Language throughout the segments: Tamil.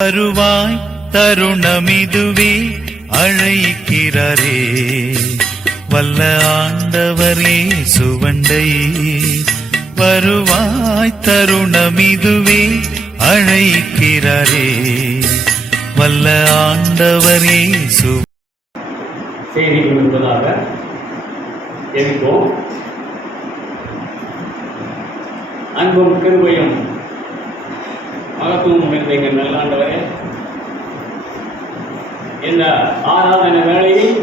வருவாய் தருணமிதுவே அழைக்கிறாரே வல்ல ஆண்டவரே சுவண்டை வருவாய் தருணமிதுவே அழைக்கிறாரே வல்ல ஆண்டவரே செய்திகள் என்பதாக எதிர்ப்போம். அன்பும் கிருபையும் மகத்துவம் நிறைந்த எங்கள் நல்லாண்டவரே, இந்த ஆராதனை வேளையில்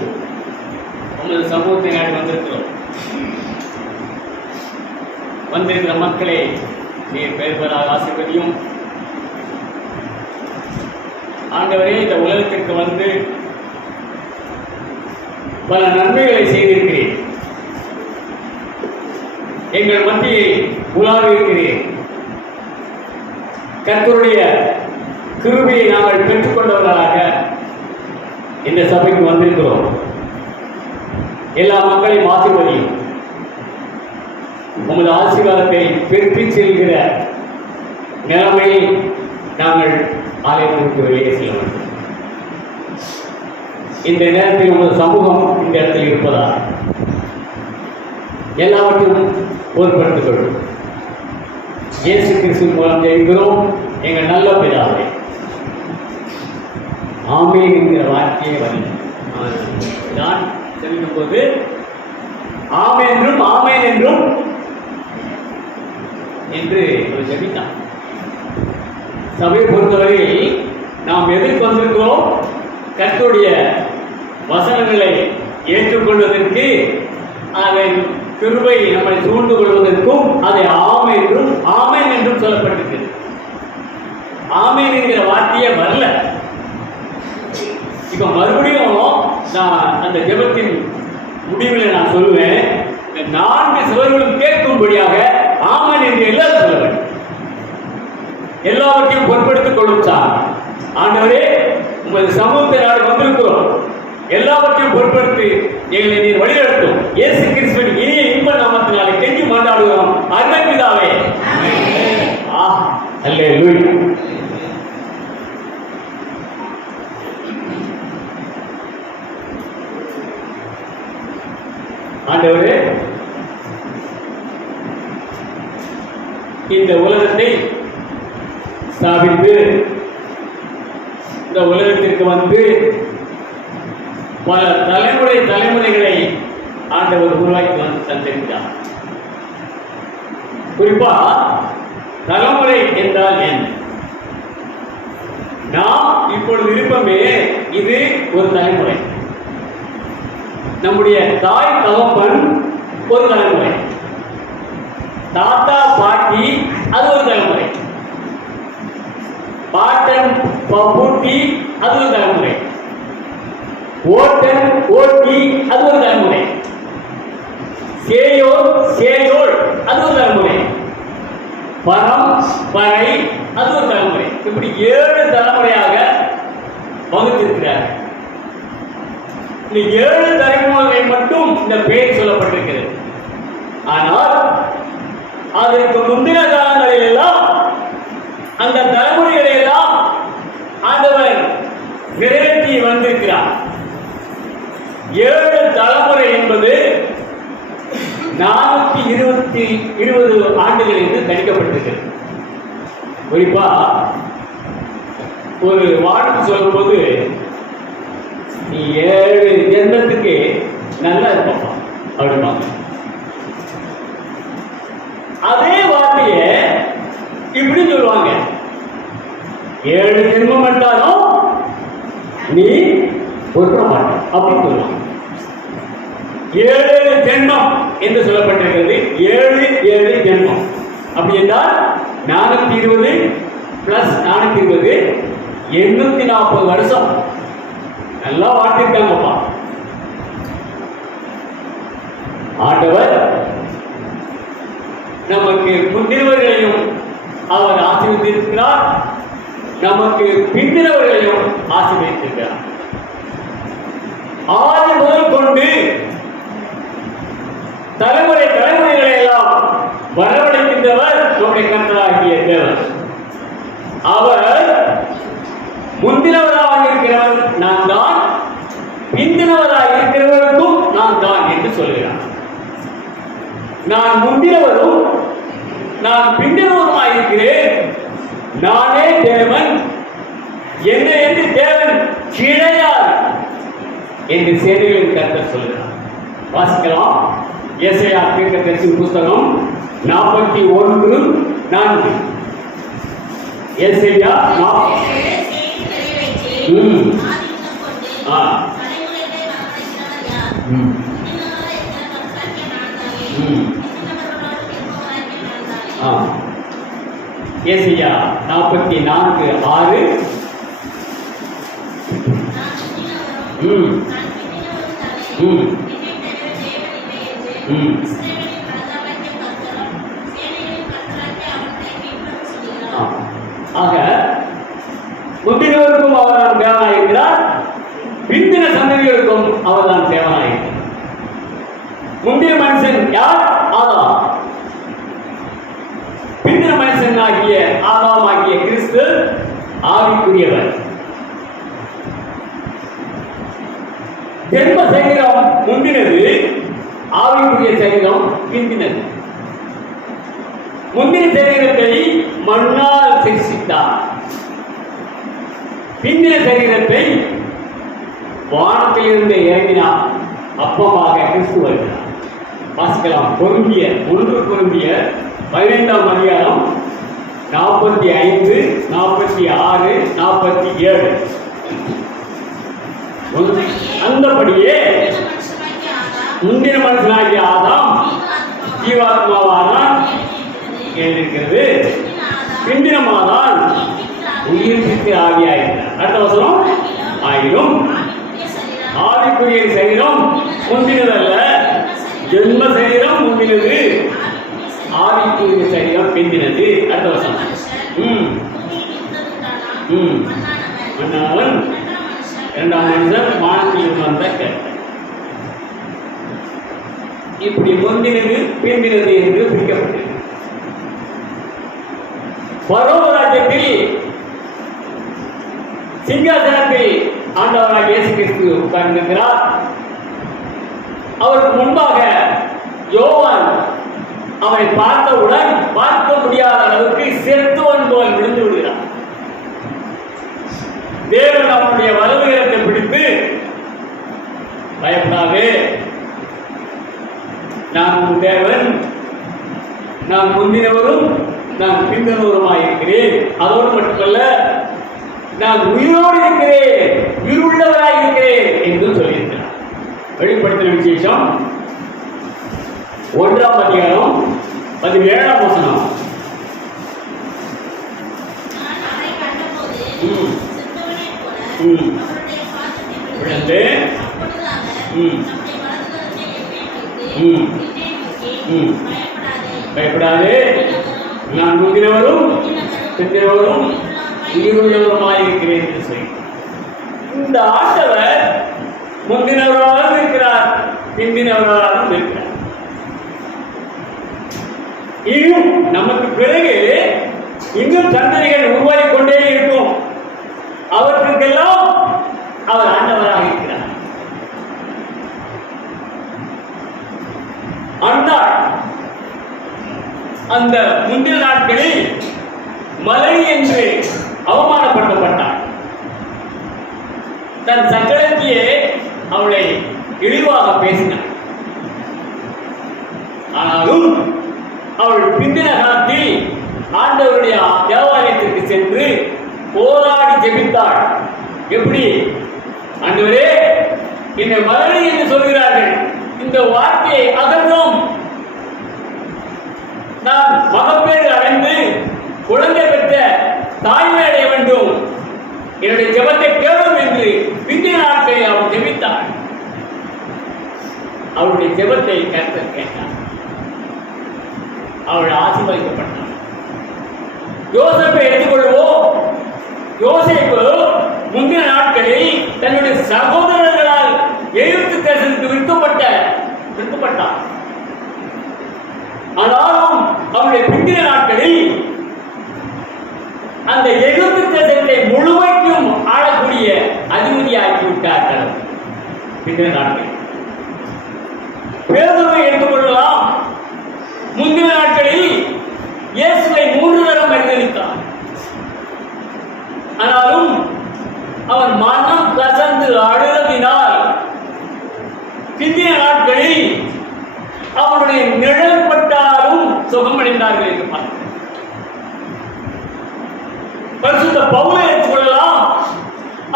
உமது சமூகத்தை நாடி வந்திருக்கிறோம். வந்திருக்கிற மக்களை நீர் பெயர் பெறாத ஆசீர்வதியும். ஆண்டவரே, இந்த உலகத்திற்கு வந்து பல நன்மைகளை செய்திருக்கிறேன். எங்கள் மத்தியில் உலாவி இருக்கிறேன். கர்த்தருடைய கிருபையை நாங்கள் பெற்றுக்கொண்டவர்களாக இந்த சபைக்கு வந்திருக்கிறோம். எல்லா மக்களையும் ஆசீர்வதியும். உமது ஆசீர்வாதத்தை பெருக்கி செல்கிற நிலைமையில் நாங்கள் ஆலயத்திற்கு வெளியே செல்ல வேண்டும். இந்த நேரத்தில் உமது சமூகம் இந்த இடத்தில் இருப்பதால் எல்லாவற்றையும் பொறுப்படுத்திக் கொள்ளும். இயேசு கிறிஸ்து மூலம் ஜெயிக்கிறோம் எங்கள் நல்ல பிதாவே. ஆமென் என்கிற வார்த்தையை நான் சொல்லும் போது ஆமென் என்றும் ஆமென் என்றும் என்று ஒரு ஜெபித்தான். சபையை பொறுத்தவரையில் நாம் எதற்கு வந்திருக்கிறோம்? கர்த்தருடைய வசனங்களை ஏற்றுக்கொள்வதற்கு, அதன் கிருபை நம்மை சூழ்ந்து கொள்வதற்கும் அதை ஆமென் என்றும் ஆமென் என்றும் சொல்லப்பட்டிருக்கிறது. ஆமென் என்கிற வார்த்தையே வரல. இப்ப மறுபடியும் நான் அந்த ஜெபத்தின் முடிவில் நான் சொல்லுவேன், இந்த 4 சிவர்களும் கேட்கும்படியாக ஆமென் என்று எல்லாரும் சொல்ல வேண்டும். எல்லாவற்றையும் பொறுப்படுத்திக் கொள்ளும் சார். ஆண்டவரே, உமது சமூகத்தை நாடு வந்திருக்கிறோம். எல்லாவற்றையும் பொறுப்படுத்தி எங்களை நீர் வழிநடத்தும். இயேசு கிறிஸ்துவின் இனிய இன்ப நாமத்தினாலே கெஞ்சி மன்றாடுகிறோம் அருமை பிதாவே. அல்லேலூயா. ஆண்டவரே, இந்த உலகத்தை ஸ்தாபித்து இந்த உலகத்திற்கு வந்து பல தலைமுறைகளை ஆண்டவர் உருவாக்கி வந்து தந்திருக்கிறார். குறிப்பா தலைமுறை என்றால் என்ன? நாம் இப்பொழுது இருப்பமே இது ஒரு தலைமுறை. நம்முடைய தாய் தகப்பன் ஒரு தலைமுறை, தாத்தா பாட்டி அது ஒரு தலைமுறை, பாட்டன் பூட்டி அது ஒரு தலைமுறை, ஓட்டன் ஓட்டி அது ஒரு தலைமுறை, சேயோர் சேயோள் அது ஒரு தலைமுறை, பரம் பறை அது ஒரு தலைமுறை. இப்படி 7 தலைமுறையாக வகுத்திருக்கிறார். இந்த 7 தலைமுறைகளை மட்டும் இந்த பெயர் சொல்லப்பட்டிருக்கிறது. ஆனால் அதற்கு முந்தின காலங்களில் எல்லாம் அந்த தலைமுறைகளை எல்லாம் ஆண்டவர் நிறைவேற்றி வந்திருக்கிறார். 7 தலைமுறை என்பது 420 ஆண்டுகள் என்று கணிக்கப்பட்டிருக்கிறது. குறிப்பா ஒரு வாழ்க்கை சொல்லும் போது, நீ 7 ஜென்மத்துக்கு நல்லா இருப்பாப்பா அப்படிப்பாங்க. அதே வார்த்தைய இப்படி சொல்லுவாங்க, 7 ஜென்மம் மட்டும் நீ ஒற்ற மாட்ட அப்படின்னு சொல்லுவாங்க. 7 ஜென்மம் என்று சொல்லப்பட்டிருக்கிறது. 7 ஜென்மம் அப்படி என்றால் 420 பிளஸ் 420 840 வருஷம் நல்லா வாழ்த்திருக்காங்கப்பா. ஆண்டவர் நமக்கு முந்தினவர்களையும் அவர் ஆசீர்வதித்திருக்கிறார், நமக்கு பிந்தினவர்களையும் ஆசீர்வதித்திருக்கிறார். ஆதி முதல் கொண்டு தலைமுறைகளை எல்லாம் வரவழைக்கின்றவர் நம்முடைய கர்த்தராகிய தேவன். அவர் நான் தான், பிந்தினவராய் இருக்கிறவர்களுக்கும் நான் தான் என்று சொல்கிறார். நான் முந்தினவரும் நான் பிந்தினவருமாய் இருக்கிறேன், நானே தேவன், என்னை என்று தேவன் கிடையாது என்று சேனைகளின் கர்த்தர் சொல்கிறார். வாசிக்கலாம். ஏசாயா தீர்க்கதரிசியின் புஸ்தகம் 41:4. ஏசாயா ஏசாயா 44:6. ஆக முந்தினவருக்கும் அவர்தான் தேவனாய் இருக்கிறார், பிந்தின சந்ததிகளுக்கும் அவர்தான் தேவனாய் இருக்கிறார். முந்தின மனுஷன் யார்? ஆதாம். பிந்தின மனுஷன் ஆகிய ஆதாம் ஆகிய கிறிஸ்து ஆவிக்குரியவர். ஜென்ம சரீரம் முந்தினது, ஆவிக்குரிய சரீரம் பிந்தினது. முந்தின சரீரத்தை மண்ணால் சிருஷ்டித்தார், பிந்தின சரீரத்தை வானத்திலிருந்து இறங்கினார், அப்பமாக கிறிஸ்து வருகிறார். வாசிக்கலாம். கொரிந்தியர் 1 கொரிந்தியர் 15ஆம் அதிகாரம் 45, 46, 47. அந்தபடியே முந்தின மனுஷனாகிய ஆதாம் ஜீவாத்மாவானான் இருக்கிறது, பிந்தினமாதான் உயிர்ப்பிற்கு ஆவியாயிருக்கிறார். அடுத்த வசனம். ஆயினும் ஆவிக்குரிய சரீரம் முந்தினதல்ல, ஜென்ம சரீரம் முந்தினது, ஆவிக்குரிய சரீரம் பிந்தினது. அடுத்த வசனம். மன்னவன் இரண்டாம் மனிதன் வானத்தில் வந்த கேட்டார். இப்படி முந்தினது பிந்தினது என்று பிரிக்கப்பட்டது. பரலோகராஜ்யத்தில் சிங்காசனத்தில் ஆண்டவராக இயேசு கிறிஸ்து உட்கார்ந்திருக்கிறார். அவருக்கு முன்பாக யோவான் அவரை பார்த்தவுடன் பார்க்க முடியாத அளவுக்கு செத்துவன் போல் விழுந்து விடுகிறார். தேவன் அவனுடைய வலதுகரத்தை பிடித்து, பயப்படாதே, நான் உன் தேவன், நான் முந்தினவரும் நான் பிந்தினவருமாயிருக்கிறேன், அதோடு மட்டுமல்ல நான் உயிரோடு இருக்கிறேன், உயிருள்ளவராய் இருக்கிறேன் என்று சொல்லியிருக்கிறார். வெளிப்படுத்தின விசேஷம் 1ஆம் அதிகாரம் 17ஆம் வசனம். விழுந்து பயப்படாதே, நான் முந்தினவரும் பிந்தினவரும் உயிருள்ளவருமாயிருக்கிறேன் என்று சொல்லி இந்த ஆண்டவர் முந்தினவராகவும் இருக்கிறார், பிந்தினவராகவும் இருக்கிறார். இன்னும் நமக்கு பிறகு இன்னும் சந்ததிகள் உருவாகிக் கொண்டே இருக்கும். அவற்றுக்கெல்லாம் அவர் ஆண்டவராக இருக்கிறார். அந்த முந்தின நாட்களில் மலை என்று அவமானப்படுத்தப்பட்டார். தன் சக்கரத்தையே அவளை இழிவாக பேசினார். ஆனாலும் அவள் பிந்தின காலத்தில் ஆண்டவருடைய தேவாலயத்திற்கு சென்று போராடி ஜெபித்தாள். எப்படி? ஆண்டவரே, இந்த மலை என்று சொல்கிறார்கள், இந்த வார்த்தையை அகற்றும், நான் மகப்பேறு அடைந்து குழந்தை பெற்ற தாய்மை அடைய வேண்டும், என்னுடைய ஜெபத்தை கேளும் என்று பிந்தின நாட்களில் அவள் ஜெபித்தாள். அவளுடைய ஜெபத்தை கர்த்தர் கேட்டார். அவள் ஆசீர்வதிக்கப்பட்டாள். யோசேப்பை எடுத்துக்கொள்வோம். யோசேப்பு முந்தின நாட்களில் தன்னுடைய சகோதரர்களால் எகிப்து தேசத்துக்கு விற்கப்பட்டார். ஆனாலும் அவருடைய பிந்தின நாட்களில் அந்த எகிப்து தேசத்தை முழுமைக்கும் ஆளக்கூடிய அதிபதியாகிய பிந்தின நாட்கள். பேதுருவை எடுத்துக்கொள்ளலாம். முந்தின நாட்களில் இயேசுவை 3 தரம் மறுதலித்தான். ஆனாலும் அவன் மனம் கசந்து அழுததினால் பிந்தின நாட்களில் அவனுடைய நிழல் பட்டாலும் சுகமடைந்தார்கள் என்று பார்க்கிறோம். பரிசுத்த பவுலை எடுத்துக்கொள்ளலாம்.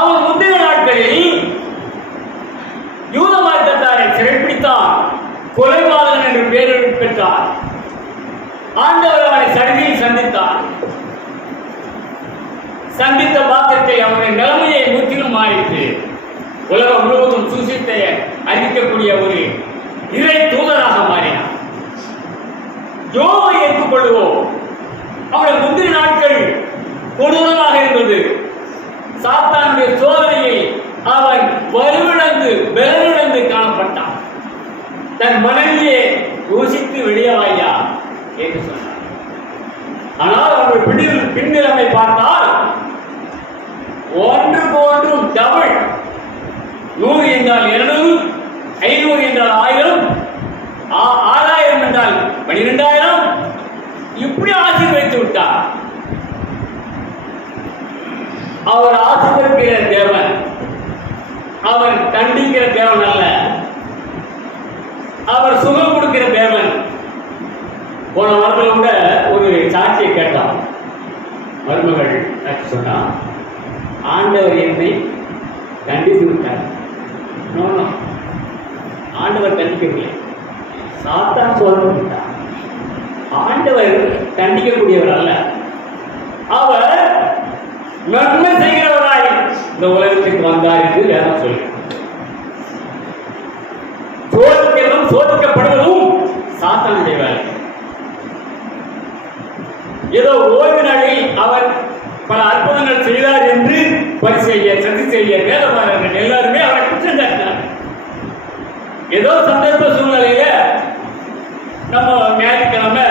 அவன் முந்தின நாட்களில் யூத மார்க்கத்தாரை சிறைப்பிடித்தான், கொலைபாதகன் என்று பெயர் பெற்றான். ஆண்டவர் அவனை சடுதியில் சந்தித்தார். சந்தித்த பாத்திரத்தை அவனுடைய நிலைமையை முற்றிலும் மாறிட்டு உலகம் முழுவதும் சுசித்தை அறிவிக்கக்கூடிய ஒரு இறை தூதராக மாறினார். யோபை ஏற்றுக்கொள்வோம். அவனுடைய முந்தின நாட்கள் கொடூரமாக இருந்தது. சாத்தானுடைய சோதனையில் அவன் வலுவிழந்து பலனிழந்து காணப்பட்டான். தன் மனைவியை யோசித்து வெளியவாயா என்று சொன்னார். ஆனால் அவருடைய பின்னிலைமை பார்த்தால் ஒன்றுக்கு ஒன்றும் டபுள். 100 என்றால் 200, 500 என்றால் 1000, 6000 என்றால் 12000, இப்படி ஆசீர்வதித்து விட்டார். அவர் ஆசீர்வதிக்கிற தேவன், அவர் தண்டிக்கிற தேவன் அல்ல. அவர் சுகம் கொடுக்கிற தேவன். போன வாரத்தில் கூட ஒரு சாட்சியை கேட்டான். மருமகள் சாட்சி சொன்னான், ஆண்டவர் என்னை தண்டித்து விட்டார். ஆண்டவர் தண்டிக்கவில்லை, சாத்தான் சோதனை விட்டார். ஆண்டவர் தண்டிக்கக்கூடியவர் அல்ல. அவர் நன்மை செய்கிறவராய் இந்த உலகத்திற்கு வந்தார் என்று வேதம் சொல்கிறார். சோதிக்கிறதும் சோதிக்கப்படுவதும் சாத்தானுடைய வேலை. ஏதோ ஓய்வு நாளில் அவர் பல அற்புதங்கள் செய்தார் என்று பரிசெய்யர், சதி செய்யர், வேதபாரர்கள் எல்லாருமே அவரை குற்றம் சாட்டினார். ஏதோ சந்தர்ப்ப சூழ்நிலையில நம்ம ஞாயிற்றுக்கிழமை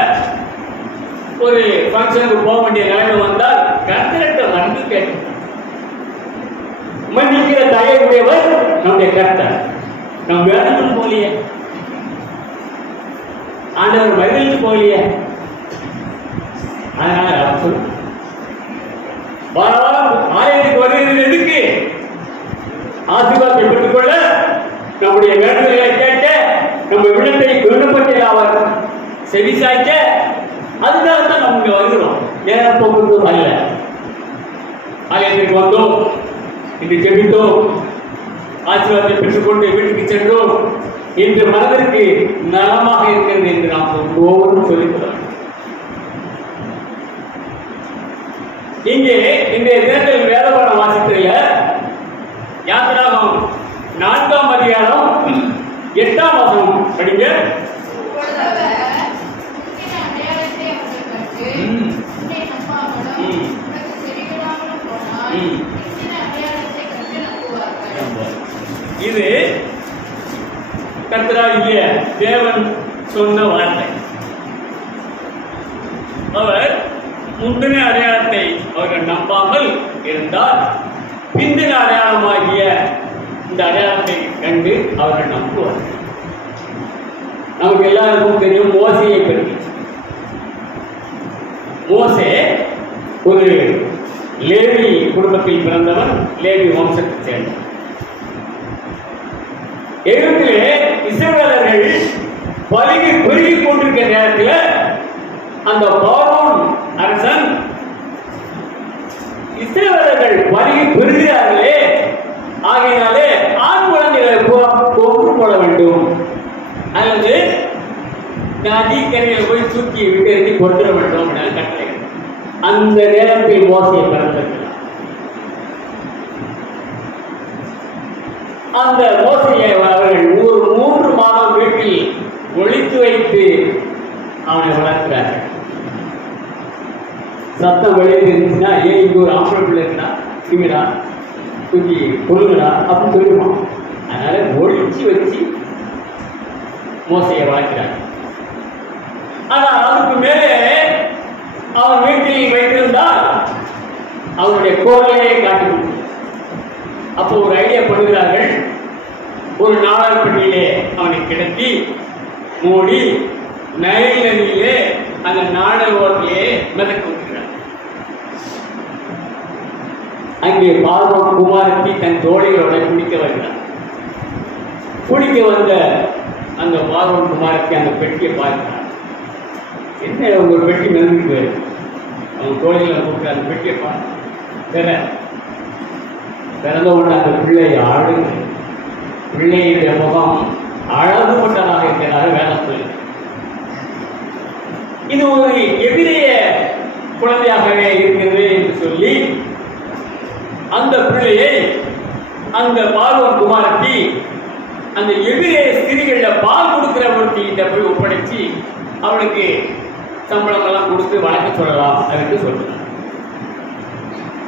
ஒரு ஃபங்க்ஷனுக்கு போக வேண்டிய நிலைமை வந்தால் கர்த்தர்கிட்ட வந்து கேட்க மன்னிக்கிற தயவுடையவர் நம்முடைய கர்த்தர். நம் வேதத்துக்கு போலியே, ஆண்டவர் மகிழ்ச்சி போலியே. அதனால வாரம் ஆலயத்துக்கு வருகிறது எதுக்கு? ஆசீர்வாதத்தை பெற்றுக்கொள்ள, நம்முடைய வேண்டுதல்களை கேட்க, நம்ம விண்ணப்பத்தில் அவர் செவிசாய்க்க. அதுக்காகத்தான் நம்ம இங்க வருகிறோம். நேரம் போகுது அல்ல. ஆலயத்திற்கு வந்தோம், இன்று ஜெபித்தோம், ஆசீர்வாதத்தை பெற்றுக்கொண்டு வீட்டுக்கு சென்றோம். இன்று மனதிற்கு நலமாக இருக்கிறது என்று நாம் ஒவ்வொருவரும் சொல்லிக்கிறோம். இங்கே இன்றைய தினத்தில் வேதபாடம் வாசித்ததில் யாத்திராகம் 4ஆம் அதிகாரம் 8ஆம் வசனம் படிங்க. இது கர்த்தராகிய தேவன் சொன்ன வார்த்தை. அவர் முந்தின அடையாளத்தை அவர்கள் நம்பாமல் இருந்தால் பிந்தின அடையாளமாகிய இந்த அடையாளத்தை கண்டு அவர்கள் நம்புவார்கள். நமக்கு எல்லாருக்கும் தெரியும் மோசையை பற்றி. மோசே ஒரு லேவி குடும்பத்தில் பிறந்தவன், லேவி வம்சத்தை சேர்ந்தவன். எகிப்திலே இஸ்ரவேலர்கள் பெருகி கொண்டிருக்கிற நேரத்தில் அந்த பார்வோன் அரசன் இஸ்ரவேலர்கள் பெறுகிறார்களே, ஆகையினாலே ஆண் குழந்தைகளை கொன்று போட வேண்டும் அல்லது நதிக்கரையில் போய் தூக்கி விட்டு எறிந்து கொண்டுட வேண்டும் என கட்டளை. அந்த நேரத்தில் மோசையை பிறந்திருக்கிறார். அந்த மோசையை அவர்கள் 3 மாதம் வீட்டில் ஒழித்து வைத்து அவனை வளர்க்கிறார்கள். சத்தம் வெளியே இருந்துச்சுன்னா, ஏன் இங்கே ஒரு ஆம்பளை பிள்ளை இருக்குன்னா தூங்கிடா, தூக்கி கொள்ளுங்கடா அப்படின்னு சொல்லிடுவான். அதனால ஒழிச்சு வச்சு மோசையை வளர்க்கிறார். ஆனால் அதுக்கு மேலே அவன் வீட்டில் வைத்திருந்தால் அவனுடைய கோலையை காட்டி. அப்போ ஒரு ஐடியா பண்ணுகிறார்கள், ஒரு நாடக பெட்டியிலே அவனை கிடத்தி மூடி நைல் நதியிலே அந்த நாடக ஓரத்திலே மிதக்க விட்டுகிறார். அங்கே பார்வன் குமாரத்தி தன் தோழிகளோட குடிக்க வருகிறார். குடிக்க வந்த அந்த பார்வன் குமாரத்தி அந்த பெட்டியை பார்க்கிறார். என்ன ஒரு பெட்டி மிதந்துட்டு அவங்க தோழிகளை கூப்பிட்டு அந்த பெட்டியை பார்க்க பிறந்த உடனே அந்த பிள்ளை ஆடுங்க. பிள்ளையுடைய முகம் அழகுபட்டதாக இருக்கிறார் வேதத்தில். இது ஒரு எபிரேய குழந்தையாகவே இருக்கிறது என்று சொல்லி அந்த பிள்ளையை அந்த பார்வன் குமாரத்தி அந்த எபிரேய ஸ்திரீகளில் பால் கொடுக்கிற ஒருத்திகிட்ட போய் ஒப்படைச்சு அவளுக்கு சம்பளம் எல்லாம் கொடுத்து வழக்க சொல்லலாம் அப்படின்னு சொல்றாங்க.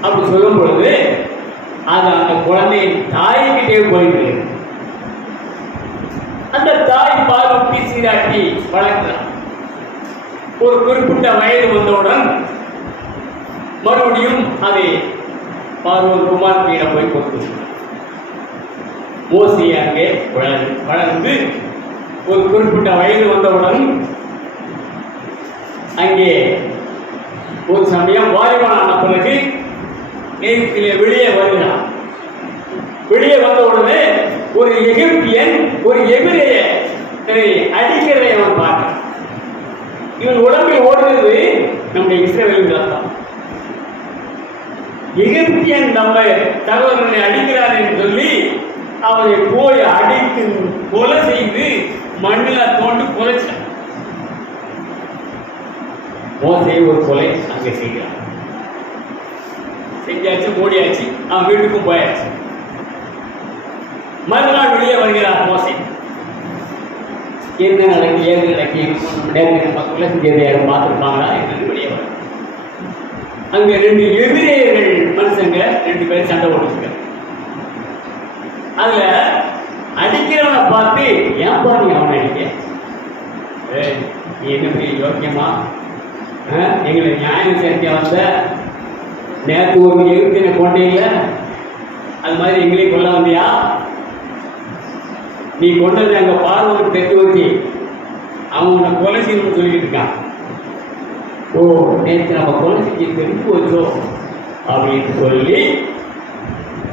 அப்படி சொல்லும் பொழுது அது அந்த குழந்தையின் தாய்கிட்டே போயிட்டு அந்த தாய் பால் ஊற்றி சீராட்டி வளர்க்கிறார். ஒரு குறிப்பிட்ட வயது வந்தவுடன் மறுபடியும் அதை பார்வன் குமாரத்தியிடம் போய் கொடுத்து மோசி அங்கே வளர்ந்து ஒரு குறிப்பிட்ட வயது வந்தவுடன் அங்கே ஒரு சமயம் வாலிபனான பிறகு எகிப்திலே வெளியே வருகிறான். வெளியே வந்த உடனே ஒரு எகிப்தியன் ஒரு எபிரேய அடிக்கிறதை அவன் பார்க்கிறான். இவன் உடம்பில் ஓடுகிறது நம்முடைய இஸ்ரவேலின் ரத்தம். எகிப்தியன் நம்ம சகோதரனை அடிக்கிறார் என்று சொல்லி அவனை போய் அடித்து கொலை செய்து மண்ணில் தோண்டி கொலைச்சான். மோசே ஒரு கொலை அங்கே செய்கிறான். செஞ்சாச்சு, ஓடியாச்சு, அவன் வீட்டுக்கும் போயாச்சு. மறுநாள் வெளியே வருகிறார் மோசே. என்ன நடக்கு, ஏது நடக்கு, கொலை செஞ்சதை யாரும் பார்த்துருப்பாங்களா என்று வெளியே வர அங்க 2 எபிரேயர்கள் மனுஷங்க 2 பேரும் சண்டை போட்டுருக்க. அதுல அடிக்கிறவனை பார்த்து ஏன்பா நீ அவனை அடிக்க, நீ என்ன பெரிய யோக்கியமா, எங்களை நியாயம் சேர்க்க வந்த நேற்று ஒரு எழுத்தின கொண்டையில அது மாதிரி எங்களையும் கொல்ல வந்தியா, நீ கொண்டது அங்க பார்வனுக்கு தெற்கு வச்சு அவன் உன்னை கொலை செய்யணும்னு சொல்லிட்டு இருக்கான். ஓ, நேற்று நம்ம கொலை செஞ்சு தெரிஞ்சு வச்சோ அப்படின்னு சொல்லி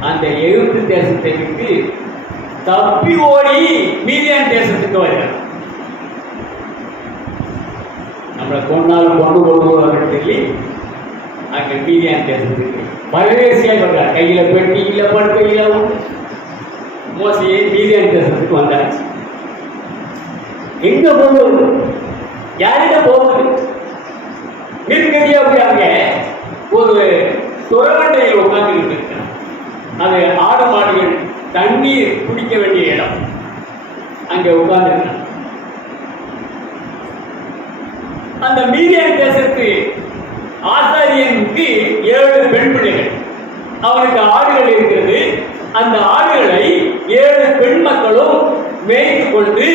அந்த எகிப்து தேசத்தை விட்டு தப்பி ஓடி மீதியான் தேசத்துக்கு வருகிறான். நம்மளை கொண்டாலும் கொண்டு கொள்வோம் சொல்லி அங்க மீதியான் தேசத்துக்கு பரதேசியாக வர்றார். கையில பெட்டி இல்லை, படுக்கையில மோசையை மீதியான் தேசத்துக்கு வந்தாச்சு. எங்க போவது, யாரிடம் போவது, நெருக்கடியா போய் அங்க ஒரு துறவண்டையில் உட்கார்ந்துக்கிட்டு இருக்கிறான். அது ஆடு மாடுகள் தண்ணீர் குடிக்க வேண்டிய இடம். அங்கே உட்கார்ந்து அந்த மீதியான் தேசத்து ஆசாரியனுக்கு 7 பெண் பிள்ளைகள். அவனுக்கு ஆடுகள் இருக்கிறது. அந்த ஆடுகளை 7 பெண் மக்களும் மேய்த்து கொண்டு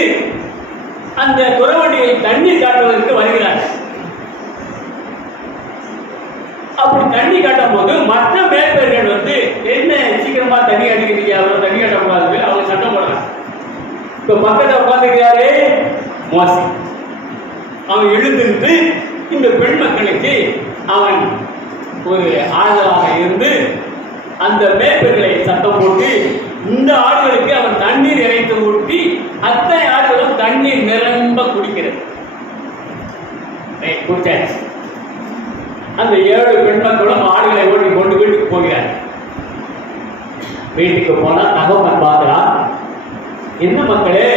அந்த துறவண்டியில் தண்ணீர் காட்டுவதற்கு வருகிறார்கள். அப்படி தண்ணி காட்டும் போது மற்ற மேற்பேர்கள் வந்து என்ன சீக்கிரமா தண்ணி அடிக்கிறீங்க, அவர் தண்ணி காட்டக்கூடாது, அவங்க சட்டம் போடுறாங்க. இப்ப பக்கத்தில் உட்காந்துக்கிறாரு மோசே. அவன் எழுந்திருந்து இந்த பெண் மக்களுக்கு அவன் ஒரு ஆறுதலாக இருந்து அந்த மேற்பேர்களை சட்டம் போட்டு இந்த ஆடுகளுக்கு அவன் தண்ணீர் இறைத்து ஊட்டி அத்தனை ஆடுகளும் தண்ணீர் நிரம்ப குடிக்கிறது. குடிச்சாச்சு. அந்த 7 பெண் மக்களும் ஆடுகளை ஓட்டி கொண்டு வீட்டுக்கு போகிறார். வீட்டுக்கு போனா தகவல் பார்க்கிறான். என்ன மக்களே,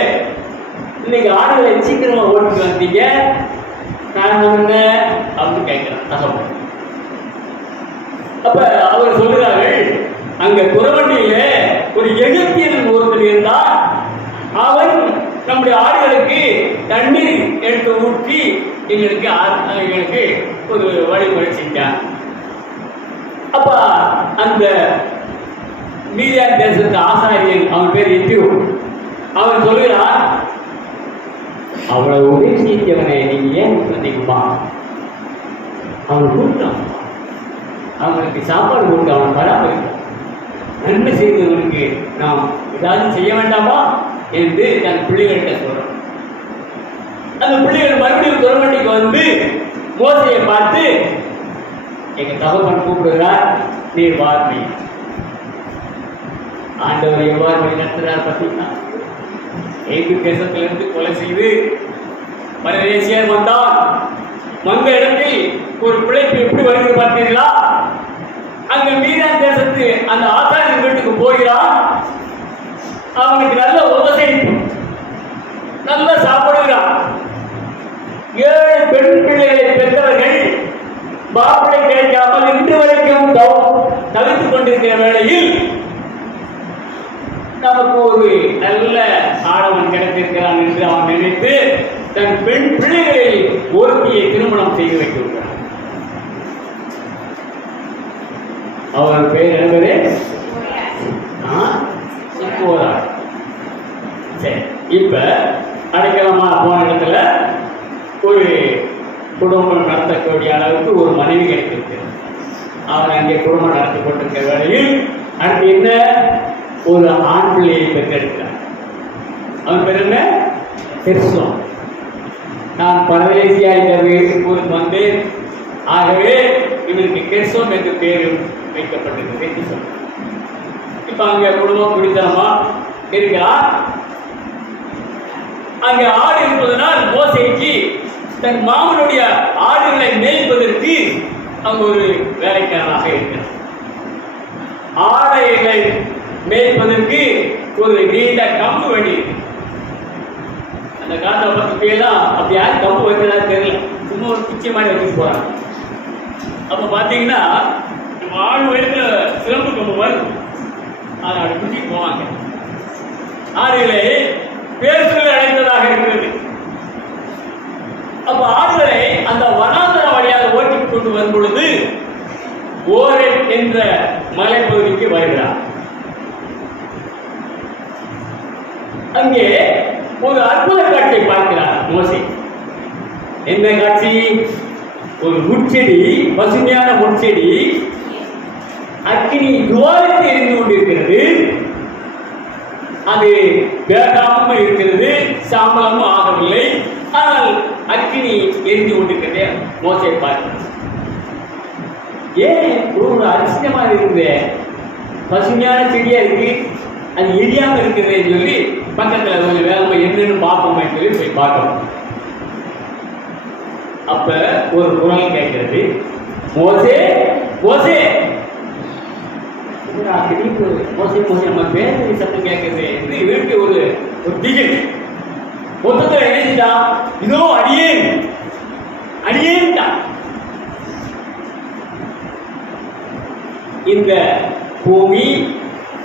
இன்னைக்கு ஆடுகளை சீக்கிரமா ஓட்டிட்டு வந்தீங்க, காரணம் என்ன அப்படின்னு கேட்கிறான் தகவல். அப்ப அவர் சொல்கிறார்கள், அங்க துறவண்டியில ஒரு எகிப்தியன் ஒருத்தர் இருந்தா, அவன் நம்முடைய ஆடுகளுக்கு தண்ணீர் எடுத்து ஊற்றி எங்களுக்கு ஒரு வழிமுறை செஞ்சான். அப்ப அந்த மீதியான் தேசத்து ஆசாரியன், அவன் பேர் இத்தியூ, அவன் சொல்கிறான், அவ்வளவு உதவி செஞ்சவனை நீங்க ஏன் சொன்னீங்கப்பா, அவன் கூட்டம் அவனுக்கு சாப்பாடு கொடுத்து அவன் பராமரிக்கும், நன்மை செய்தவனுக்கு நாம் ஏதாவது செய்ய வேண்டாமா என்று தன் பிள்ளைகள்கிட்ட சொல்றோம். அந்த பிள்ளைகள் மறுபடியும் துறவண்டிக்கு வந்து மோசையை பார்த்து, எங்க தகப்பன் கூப்பிடுகிறார், நீர் வார்த்தை. ஆண்டவர் எவ்வாறு வழிநடத்துகிறார் பார்த்தீங்கன்னா, எகிப்து தேசத்திலிருந்து கொலை செய்து பரதேசியர் வந்தான். வந்த இடத்தில் ஒரு பிழைப்பு எப்படி வருகிறது பார்த்தீங்களா? அங்க மீதான தேசத்து அந்த ஆசாரின் வீட்டுக்கு போகிறான். அவனுக்கு நல்ல உபசரிப்பு, நல்ல சாப்பிடுகிறான். 7 பெண் பிள்ளைகளை பெற்றவர்கள் மாப்பிளை கிடைக்காமல் இன்று வரைக்கும் தவித்துக் கொண்டிருக்கிற வேளையில் நமக்கு ஒரு நல்ல ஆடவன் கிடைத்திருக்கிறான் என்று அவன் நினைத்து தன் பெண் பிள்ளைகளில் ஒருத்தியை திருமணம் செய்து வைத்திருக்கிறான். அவர் பெயர் என்பதே சிப்போரா. சரி, இப்ப அடைக்கலமா போன இடத்துல ஒரு குடும்பம் நடத்தக்கூடிய அளவுக்கு ஒரு மனைவி கிடைத்திருக்கு. அவன் அங்கே குடும்பம் நடத்தி கொண்டிருக்க வேளையில் அடுத்து என்ன, ஒரு ஆண் பிள்ளையை பெற்றெடுக்கிறான். அவன் பேர் என்ன? கெர்சோம். நான் பரதேசியா இந்த வீட்டுக்கு வந்தேன், ஆகவே இவருக்கு கெர்சோம் என்று பேர் வைக்கப்பட்டிருக்கிறது என்று சொன்னார். இப்ப அங்க குடும்பம் குடித்தனமா இருக்கிறான். அங்கே ஆடு இருப்பதனால் மோசேக்கு தன் மாமனுடைய ஆடுகளை மேய்ப்பதற்கு அங்கு ஒரு வேலைக்காரனாக இருக்கிறார். ஆடைகளை மேய்ப்பதற்கு ஒரு நீண்ட கம்பு வேண்டி இருக்கு. அந்த காலத்தில் பக்கத்துலாம் அப்படி யாரும் கம்பு வைக்கிறதா தெரியல, சும்மா ஒரு பிச்சை மாதிரி வச்சுட்டு போறாங்க. அப்ப பாத்தீங்கன்னா நம்ம ஆடு வயதுல சிலம்பு கம்பு வரும், அதை அப்படி பிடிச்சிட்டு போவாங்க. ஆடுகளை பேர் சொல்லி அழைத்ததாக இருக்கிறது. அப்ப ஆடுகளை அந்த வனாந்தர வழியாக ஓட்டிக் கொண்டு வரும் பொழுது ஓரெட் என்ற மலைப்பகுதிக்கு வருகிறார். அங்கே ஒரு அற்புத காட்சியை பார்க்கிறார் மோசே. என்ன காட்சி? ஒரு முட்செடி, பசுமையான முட்செடி அக்கினி ஜுவாலித்து எரிந்து கொண்டிருக்கிறது. அது வேகாமல் இருக்கிறது, சாம்பலமும் ஆகவில்லை, ஆனால் அக்கினி எரிந்து கொண்டிருக்கிறதே மோசே பார்க்கிறார். ஏன் ஒரு அதிசயமாக இருந்த பசுமையான செடியா இருக்கு, அது எரியாம இருக்கிறதே சொல்லி பக்கத்துல கொஞ்சம் வேகமா என்னன்னு பார்ப்போமே சொல்லி போய் பார்க்கணும். அப்ப ஒரு குரல் கேட்கிறது, மோசே மோசே. மோசே மோசே நம்ம வேதனை சத்தம் கேட்கிறது என்று இவருக்கு ஒரு திகில். மொத்தத்தில் நினைச்சுட்டான், இதோ அடியேன் அடியேன்ட்டான். இந்த பூமி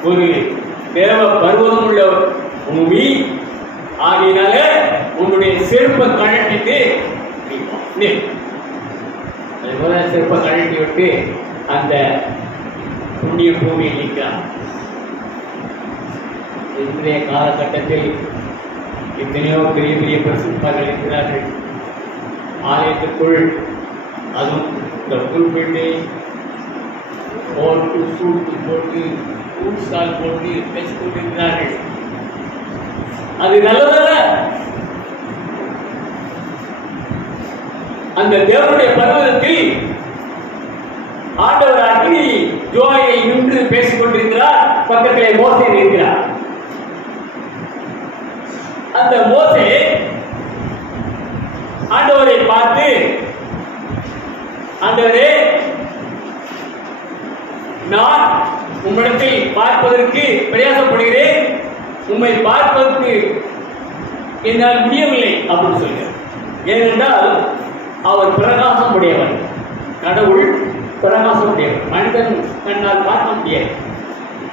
ஒரு தேவ பருவம் உள்ள பூமி ஆகினால உன்னுடைய செருப்பை கழட்டிட்டு செருப்பை கழட்டி விட்டு அந்த புண்ணிய பூமியை நீக்கிறான். இன்றைய காலகட்டத்தில் எத்தனையோ பெரிய பெரிய பிரசிப்பார்கள் இருக்கிறார்கள். ஆலயத்துக்குள் அதுவும் இந்த குறிப்பிட்டு போட்டு சூட்டு போட்டு ஊசால் போட்டு பேசிக் கொண்டிருக்கிறார்கள். அது நல்லதல்ல. அந்த தேவனுடைய பர்வதத்தில் ஆண்டவர் அக்னி ஜுவாலையை நின்று பேசிக் கொண்டிருக்கிறார். பக்கத்திலே மோசே இருக்கிறார். அந்த மோசே ஆண்டவரை பார்த்து, ஆண்டவரே, நான் உம்மிடத்தில் பார்ப்பதற்கு பிரயாசப்படுகிறேன், உம்மை பார்ப்பதற்கு என்னால் முடியவில்லை அப்படின்னு சொல்கிறார். ஏனென்றால் அவர் பிரகாசம் உடையவர், கடவுள் பிரகாசம் உடையவர். மனிதன் கண்ணால் பார்க்க முடியாது,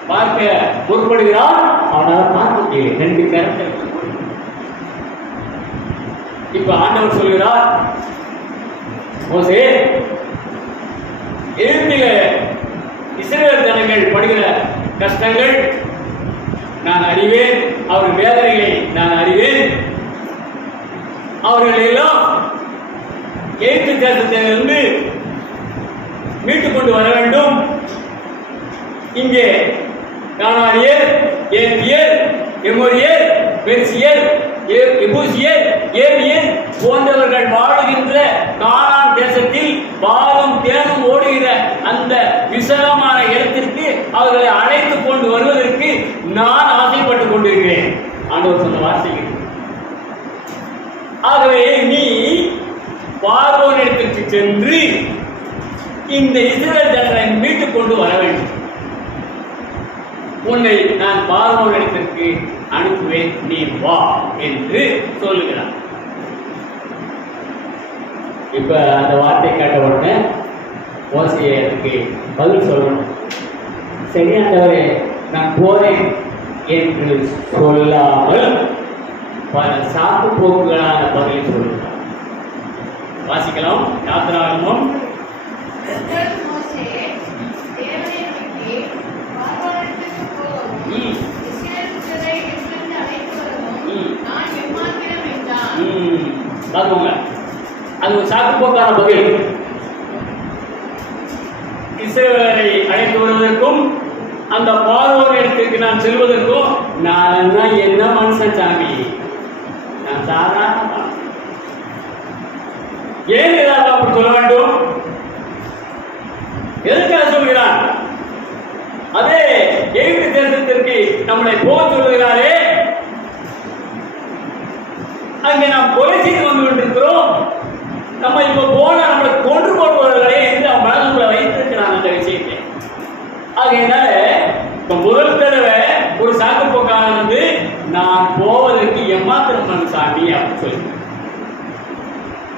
பார்க்க முற்படுகிறான், அவனால் பார்க்க முடியவில்லை. 2 கரங்கள். இப்ப ஆண்டவர் சொல்கிறார், மோசே, எகிப்தில இஸ்ரவேல் ஜனங்கள் படுகிற கஷ்டங்கள் நான் அறிவேன், அவர் வேதனைகளை நான் அறிவேன். அவர்கள் எல்லாம் எகிப்து தேசத்திலிருந்து மீட்டுக் கொண்டு வர வேண்டும். இங்கே கானானியர் ஏத்தியர், எமோரியர், பெர்சியர், எபூசியர், ஏவியர் போன்றவர்கள் வாழுகின்ற கானான் தேசத்தில் பாலும் தேனும் ஓடுகிற அந்த விசாலமான இடத்திற்கு அவர்களை அழைத்து கொண்டு வருவதற்கு நான் ஆசைப்பட்டுக் கொண்டிருக்கிறேன். ஆண்டவர் சொன்ன வார்த்தைகள். ஆகவே நீ பார்வோனிடத்திற்கு சென்று இந்த இஸ்ரவேல் ஜனங்களை மீட்டுக் கொண்டு வர வேண்டும். உன்னை நான் பார்வோனிடத்திற்கு அனுப்புவேன், நீ வா என்று சொல்லுகிறார். இப்ப அந்த வார்த்தை கேட்ட உடனே மோசே அதுக்கு பதில் சொல்லணும். சரியானவரே, நான் போறேன் என்று சொல்லாமல் பல சாக்கு போக்குகளான பதிலை சொல்லுகிறார். வாசிக்கலாம். யாத்திராகமம் அது ஒரு சாக்கு போக்கான பதில். இஸ்ரவேலை அழைத்து வருவதற்கும் அந்த பார்வோன் இடத்திற்கு நான் செல்வதற்கும் நான் என்ன மனுஷன் சாமி, நான் சாதாரண ஏன் ஏதாவது அப்படி சொல்ல வேண்டும்? எதற்காக சொல்கிறான்? அதே எகிப்து தேசத்திற்கு நம்மளை போக சொல்லுகிறாரே, அங்கே நாம் கொலை செய்து வந்து கொண்டிருக்கிறோம். நம்ம இப்ப போன நம்மளை கொன்று போடுவார்களே என்று அவன் மனதுக்குள்ள வைத்திருக்கிறான் அந்த விஷயத்தை. ஆகையினால இப்ப முதல் தடவை ஒரு சாக்கு போக்கானது, நான் போவதற்கு எம்மாத்திரம் சாமி அப்படின்னு சொல்லி.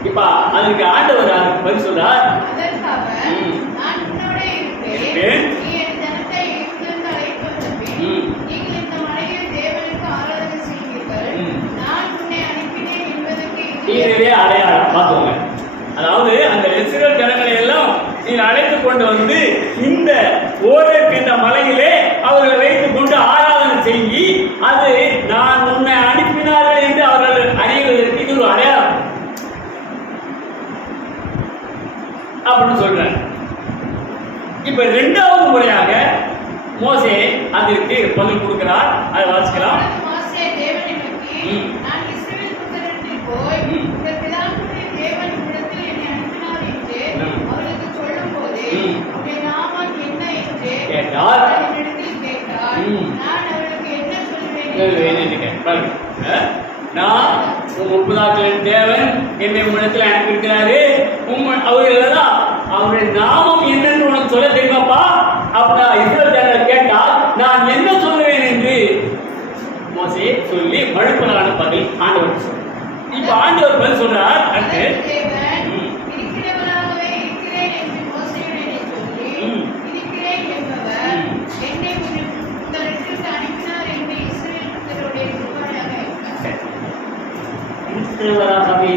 இப்ப அதற்கு ஆண்டவர் அதுக்கு பதில் சொல்றார். இதுவே அடையாளம் பார்த்துங்க. அதாவது அந்த இஸ்ரவேல் ஜனங்களை எல்லாம் நீ அழைத்து கொண்டு வந்து இந்த ஓரேப் என்ற மலையிலே அவர்களை வைத்துக் கொண்டு ஆராதனை செய்யி, அது நான் உன்னை அனுப்பினார்கள் என்று அவர்கள் அறிவதற்கு இது ஒரு அடையாளம் அப்படின்னு சொல்றார். இப்ப இரண்டாவது முறையாக மோசே அதற்கு பதில் கொடுக்கிறார். அதை வாசிக்கலாம். நான் 30 தேவன் என்னை உன்னிடத்தில் அனுப்பியிருக்கிறாரு, அவர்கள் அவருடைய நாமம் என்னன்னு உனக்கு சொல்ல தெரியுமாப்பா? அப்ப இஸ்ரவேல் ஜனங்கள் கேட்டால் நான் என்ன சொல்லுவேன் என்று மோசே சொல்லி மழுப்பலான பதில் ஆண்டவர் சொல்றார். இப்ப ஆண்டவர் பதில் சொல்றார். அடுத்து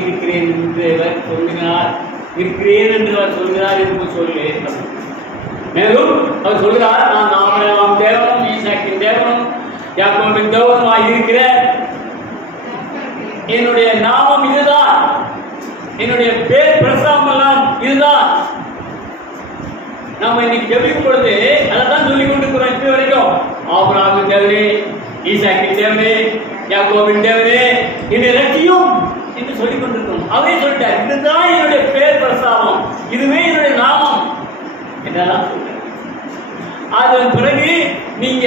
இருக்கிறேன் என்று அவர் சொல்கிறார், இருக்கிறேன் என்று அவர் சொல்கிறார் என்று சொல்லு. மேலும் அவர் சொல்கிறார், நான் ஆபிரகாம் தேவனும் ஈசாக்கின் தேவனும் யாக்கோபின் தேவனுமாய் இருக்கிற என்னுடைய நாமம் இதுதான், என்னுடைய பேர் பிரசாமெல்லாம் இதுதான். நம்ம இன்னைக்கு ஜெபிக்கும் பொழுது அதைத்தான் சொல்லிக் கொண்டிருக்கிறோம். இப்ப வரைக்கும் ஆபிரகாமின் தேவனே, ஈசாக்கின் தேவனே, யாக்கோபின் தேவனே என்னை ரட்சியும் என்று சொல்லிக் கொண்டிருக்கிறோம். அவரே சொல்லிட்டார், இதுதான் என்னுடைய பேர் பிரசாதம், இதுவே என்னுடைய நாமம் என்றெல்லாம் சொல்றார். அதன் பிறகு நீங்க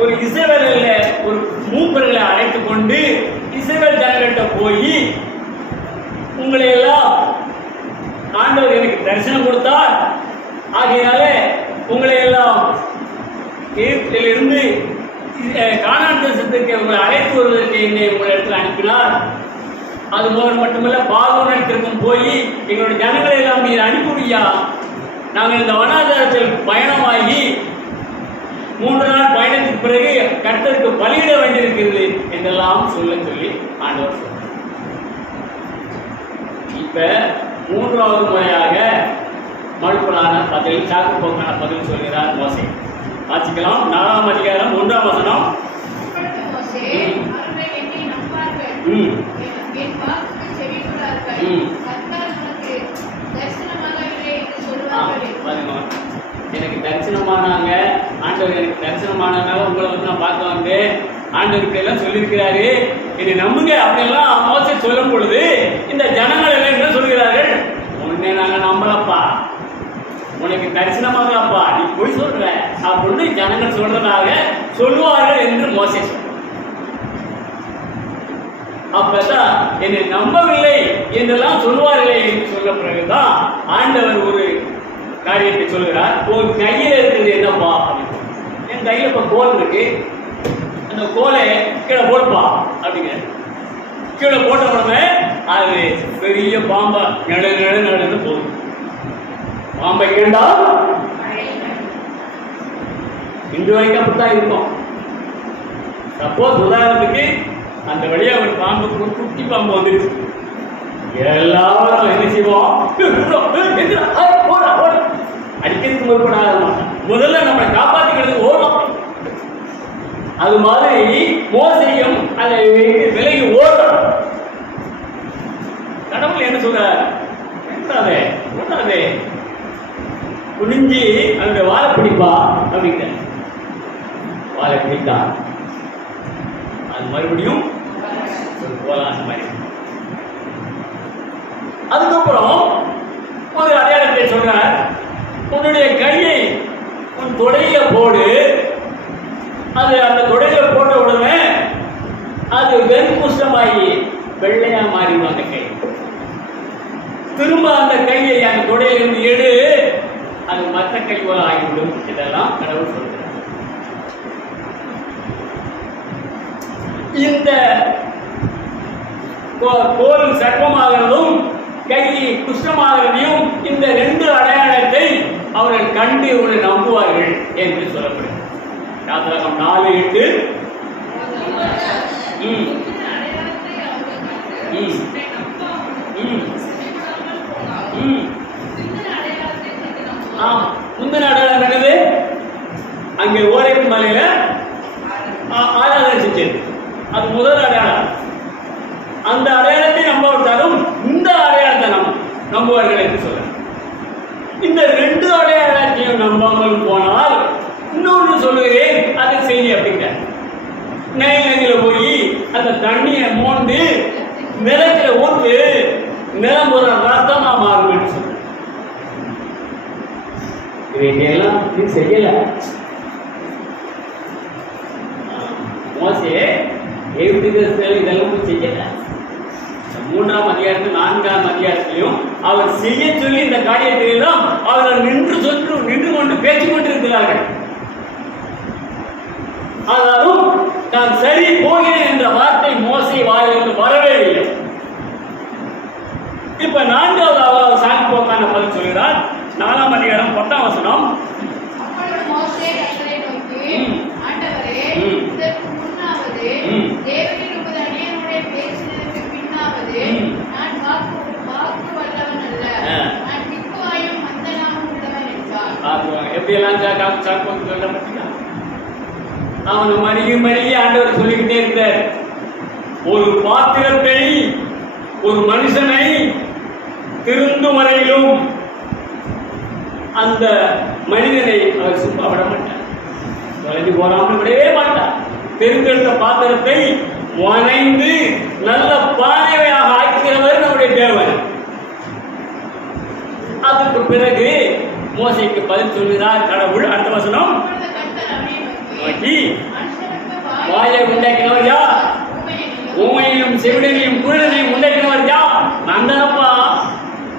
ஒரு இஸ்ரவேல்ல ஒரு மூப்பர்களை அழைத்துக் கொண்டு இஸ்ரவேல் ஜனங்கள்கிட்ட போய், உங்களை எல்லாம் ஆண்டவர் எனக்கு தரிசனம் கொடுத்தார், ஆகையினால உங்களை எல்லாம் எகிப்திலிருந்து கானான் தேசத்திற்கு உங்களை அழைத்து வருவதற்கு என்னை உங்கள் இடத்துல அனுப்பினார். அது மூலம் மட்டுமல்ல, பார்வோன் இடத்திற்கும் போய் எங்களுடைய ஜனங்களை எல்லாம் நீர் அனுப்பிவியா, நாங்கள் இந்த வனாந்தரத்தில் பயணமாகி 3 நாள் பயணத்துக்கு பிறகு கர்த்தருக்கு பலியிட வேண்டியிருக்கிறது என்றெல்லாம் சொல்லி ஆண்டவர் சொன்னார். இப்ப 3வது முறையாக மழுப்பலான பதில், சாக்கு போக்கான பதில் சொல்கிறார் மோசே. வாசிக்கலாம். 4ஆம் அதிகாரம் 1ஆம் வசனம். எனக்கு தரிசனமானாங்க, ஆனா ஆண்டவர் எனக்கு தரிசனமானதுனால உங்களை வந்து நான் பார்க்க வந்தேன், ஆண்டவர் இப்படி எல்லாம் சொல்லியிருக்கிறாரு, என்னை நம்புங்க அப்படியெல்லாம் மோசே சொல்லும் பொழுது இந்த ஜனங்கள் எல்லாம் என்ன சொல்கிறார்கள்? உன்னை நாங்கள் நம்பலப்பா, உனக்கு தரிசனமாகலப்பா, நீ போய் சொல்ற அப்படின்னு ஜனங்கள் சொல்றதாக சொல்லுவார்கள் என்று மோசே சொல்றார். அப்பதான் என்னை நம்பவில்லை என்றெல்லாம் சொல்வார்களே என்று சொல்ல பிறகுதான் ஆண்டவர் ஒரு காரியத்தை சொல்கிறார். உன் கையில இருக்கிறது என்னப்பா? என் கையில இப்ப கோல் இருக்கு, அந்த கோலை கீழே போடுப்பா அப்படிங்கிற. கீழே போட்ட உடனே அது பெரிய பாம்பா நடந்து போகுது. பாம்பை கேண்டா இன்று வரைக்கும் அப்படித்தான் இருக்கும். சப்போஸ் உதாரணத்துக்கு அந்த வழியா ஒரு பாம்பு, குட்டி பாம்பு வந்துருச்சு, எல்லாரும் என்ன செய்வோம்? அடிக்கிறதுக்கு முற்படாத மாட்டோம், முதல்ல நம்மளை காப்பாற்றிக்கிறது ஓடும். அது மாதிரி மோசையும் அதை விலகி ஓடும். கடவுள் என்ன சொல்றார்? ஓடாதே ஓடாதே, குனிஞ்சி அந்த வாழை பிடிப்பா அப்படிங்கிற. வாழை பிடித்தான், அது மறுபடியும் போலாம் அந்த மாதிரி. அதுக்கப்புறம் ஒரு அடையாளத்தை சொல்றார். உன்னுடைய கையை உன் தொடையில போடு. அது அந்த தொடையில போட்ட உடனே அது வெண்குஷ்டமாகி வெள்ளையா மாறிடும் அந்த கை. திரும்ப அந்த கையை அந்த தொடையிலிருந்து எடு, அது மற்ற கை போல ஆகிவிடும். இதெல்லாம் கடவுள் சொல்றார். இந்த கோல் சர்ப்பமாகிறதும் கை குஷ்டமாகிறதையும் இந்த ரெண்டு அடையாளத்தை அவர்கள் கண்டு இவர்களை நம்புவார்கள் என்று சொல்லப்படுகிறது. யாத்திராகமம் 4:8. முந்தின அடையாளம் என்னது? அங்கே ஓரேபு மலையில ஆராதனை செஞ்சது, அது முதல் அடையாளம். அந்த அடையாளத்தை நம்பாவிட்டாலும் இந்த அடையாளத்தை நம்புவார்கள் என்று சொல்ல. இந்த ரெண்டு அடையாளத்தையும் நம்பாமல் போனால் இன்னொன்று சொல்லுகிறேன், அதை செய்தி அப்படிங்கிற. நைல் நதியில போய் அந்த தண்ணியை மோந்து நிலத்துல ஊத்து, நிலம் ஒரு ரத்தமா மாறும் என்று சொல்ற. இதையெல்லாம் நீ செய்யல. மோசே இதெல்லாம் செய்யல. 3ஆம் அதிகாரத்தில் 4ஆம் அதிகாரத்திலையும் அவர் செய்ய சொல்லி இந்த காரியத்திலாம் அவர்கள் நின்று கொண்டு பேசிக் கொண்டிருக்கிறார்கள். ஆனாலும் நான் சரி போகிறேன் என்ற வார்த்தை மோசே வாயிலிருந்து வரவே இல்லை. இப்ப 4வது அவர் சாக்கு போக்கான பதில் சொல்கிறார். 4ஆம் அதிகாரம் 10ஆம் வசனம். அவன் மருகி ஆண்டவர் சொல்லிக்கிட்டே இருக்கிறார். ஒரு பாத்திரத்தை, ஒரு மனுஷனை திருந்தும் வரையிலும் அந்த மனிதனை அவர் சும்மா விட மாட்டார், தொலைந்து போறாமல் விடவே மாட்டார். தெரிந்தெடுத்த பாத்திரத்தை வணைந்து நல்ல பானையாக ஆக்கிறவர் நம்முடைய தேவன். அதுக்கு பிறகு மோசைக்கு பதில் சொல்லுகிறார் கடவுள். அடுத்த வசனம். வாயை உண்டாக்கினவர் யார்? ஊமையையும் செவிடனையும் குருடனையும் உண்டாக்கினவர் யார்? நான் தானப்பா.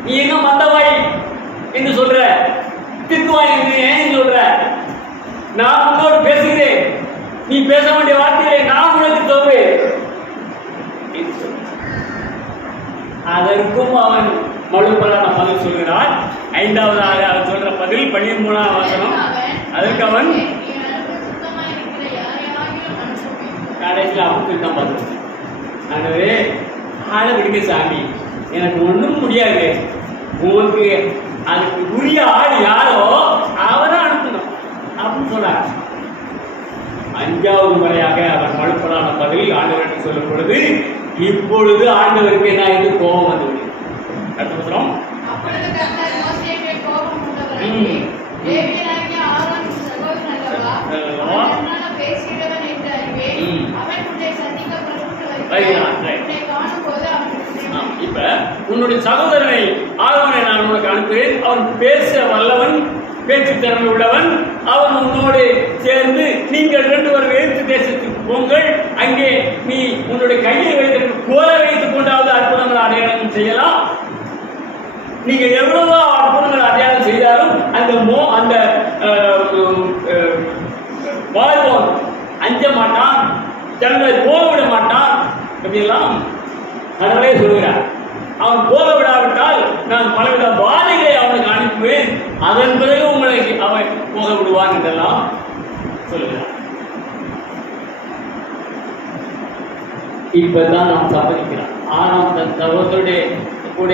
நீ எங்க மந்தவாய் என்று சொல்ற, திக்குவாய் என்று ஏன் சொல்ற? நான் உங்களோடு பேசுகிறேன், நீ பேச வேண்டிய வார்த்தையை நான் உனக்கு சொல்வேன். அதற்கும் அவன் மழுப்பலான பதில் சொல்கிறான். 5வதாக அவன் சொல்ற பதில் 13ஆம் வசனம். அதற்கு அவன் கடைசியில் அவன் பதில், ஆண்டவரே ஆளை விடுங்க சாமி, எனக்கு ஒன்றும் முடியாது, உங்களுக்கு அதுக்கு உரிய ஆள் யாரோ அவரை அனுப்பணும் அப்படின்னு சொன்னார். 5வது முறையாக அவன் மழுப்பலான பதில் ஆண்டவருக்கு சொல்லும் பொழுது இப்பொழுது ஆண்டவருக்கு என்ன இது கோபம் வந்து கட்டுறோம். உன்னுடைய சகோதரனை ஆரோனை நான் உனக்கு அனுப்புகிறேன். அவன் பேச வல்லவன், பேச்சு திறமை உள்ளவன். அவன் உன்னோடு சேர்ந்து நீங்கள் 2 பேரும் எகிப்து தேசத்துக்கு போங்கள். அங்கே நீ உன்னுடைய கையில் வைத்திருக்க கோலை வைத்துக் கொண்டாவது அற்புதங்கள் அடையாளம் செய்யலாம். நீங்க எவ்வளவு அற்புதங்கள் அடையாளம் செய்தாலும் அந்த வாழ்வோன் அஞ்ச மாட்டான், தங்களை போக விட மாட்டான். அப்படியெல்லாம் கடவுளே சொல்கிறார். அவன் போக விடாவிட்டால் நான் பலவித பாதைகளை அவனுக்கு அனுப்புவேன், அதன் பிறகு உங்களை அவன் போக விடுவான் என்றெல்லாம் சொல்கிறார். இப்பதான் நாம் சம்மதிக்கிறான். ஆனால் தன் சகோதரருடைய கூட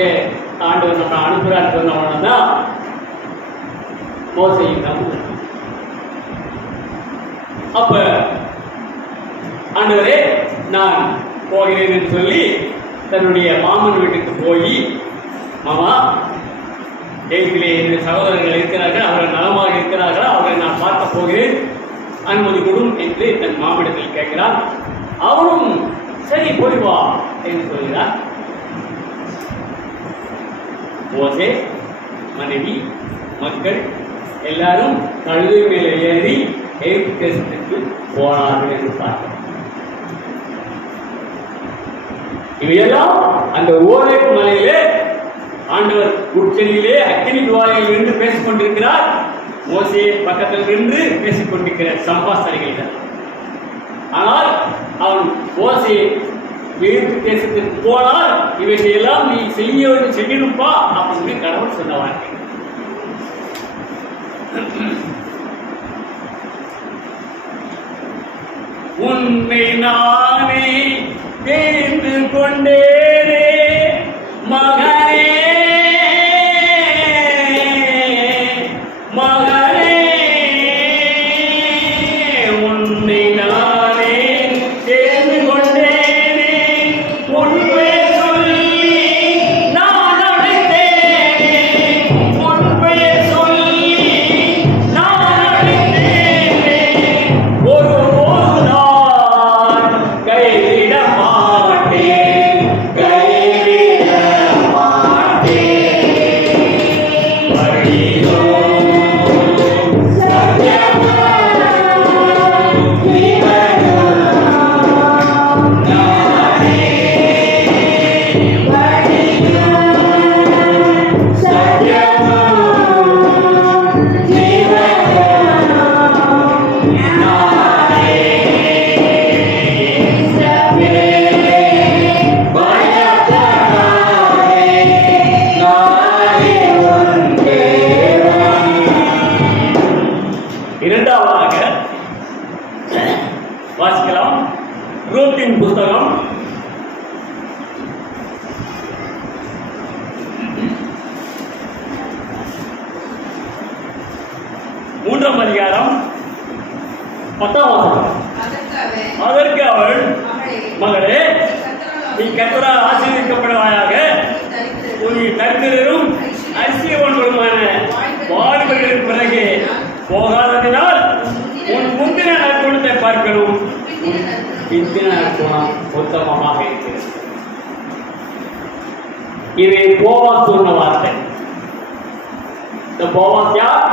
ஆண்டவர் நம்ம அனுப்புகிறார் சொன்னவனதான் மோசையும் நம்புகிறான். அப்ப ஆண்டவரே நான் போகிறேன் என்று சொல்லி தன்னுடைய மாமன் வீட்டுக்கு போய், மாமா எகிப்திலே என்ற சகோதரர்கள் இருக்கிறார்கள், அவர்கள் நலமாக இருக்கிறார்களா, அவர்களை நான் பார்க்க போகிறேன், அனுமதி கொடும் என்று தன் மாமனிடத்தில் கேட்கிறான். அவனும் சரி போய் வா என்று சொல்கிறார். மோசே, மனைவி, மக்கள் எல்லாரும் கழுதை மேலே ஏறி எகிப்து தேசத்திற்கு போனார்கள் என்று பார்க்கிறோம். இவையெல்லாம் அந்த ஓரேப் மலையிலே ஆண்டவர் உச்சலிலே அக்கினி துவாரையில் நின்று பேசிக் கொண்டிருக்கிறார். மோசே பக்கத்தில் நின்று பேசிக் கொண்டிருக்கிற சம்பாஷணைகள். ஆனால் அவன் மோசே எகிப்து தேசத்திற்கு போனால் இவையெல்லாம் நீ செய்யணும்பா அப்படின்னு கடவுள் சொன்ன வார்த்தை. உன்னை நானே தேர்ந்து கொண்டேனே மகனே, மகனே, உன்னை நானே தேர்ந்து கொண்டேனே, உண்மை சொல்லி நான் அழைத்தேனே, உண்மை சொல்லி நான் அழைத்தேனே, ஒரு கைவிட மாட்டேன், கைவிட மாட்டேன். வழியோ சத்தியமோ ஜீவனோ நானே, வழியோ சத்தியமோ ஜீவனோ நானே. இரண்டாவதாக வாசிக்கலாம் ரூத்தின் புஸ்தகம் 3ஆம் அதிகாரம் 10ஆம் வசனம். அதற்கு அவள், மகளே, நீ கர்த்தரால் ஆசீர்வதிக்கப்படுவாயாக, உன் தரித்திரரும் ஐஸ்வர்யவான்களுமான வாலிபர்களுக்கு பிறகு போகாததினால் உன் முந்தின நற்குணத்தை பார்க்கணும், உன் பிந்தின நற்குணம் உத்தமமாக இருக்கிறது. இதை போவாஸ் சொன்ன வார்த்தை. இந்த போவாஸ் யார்?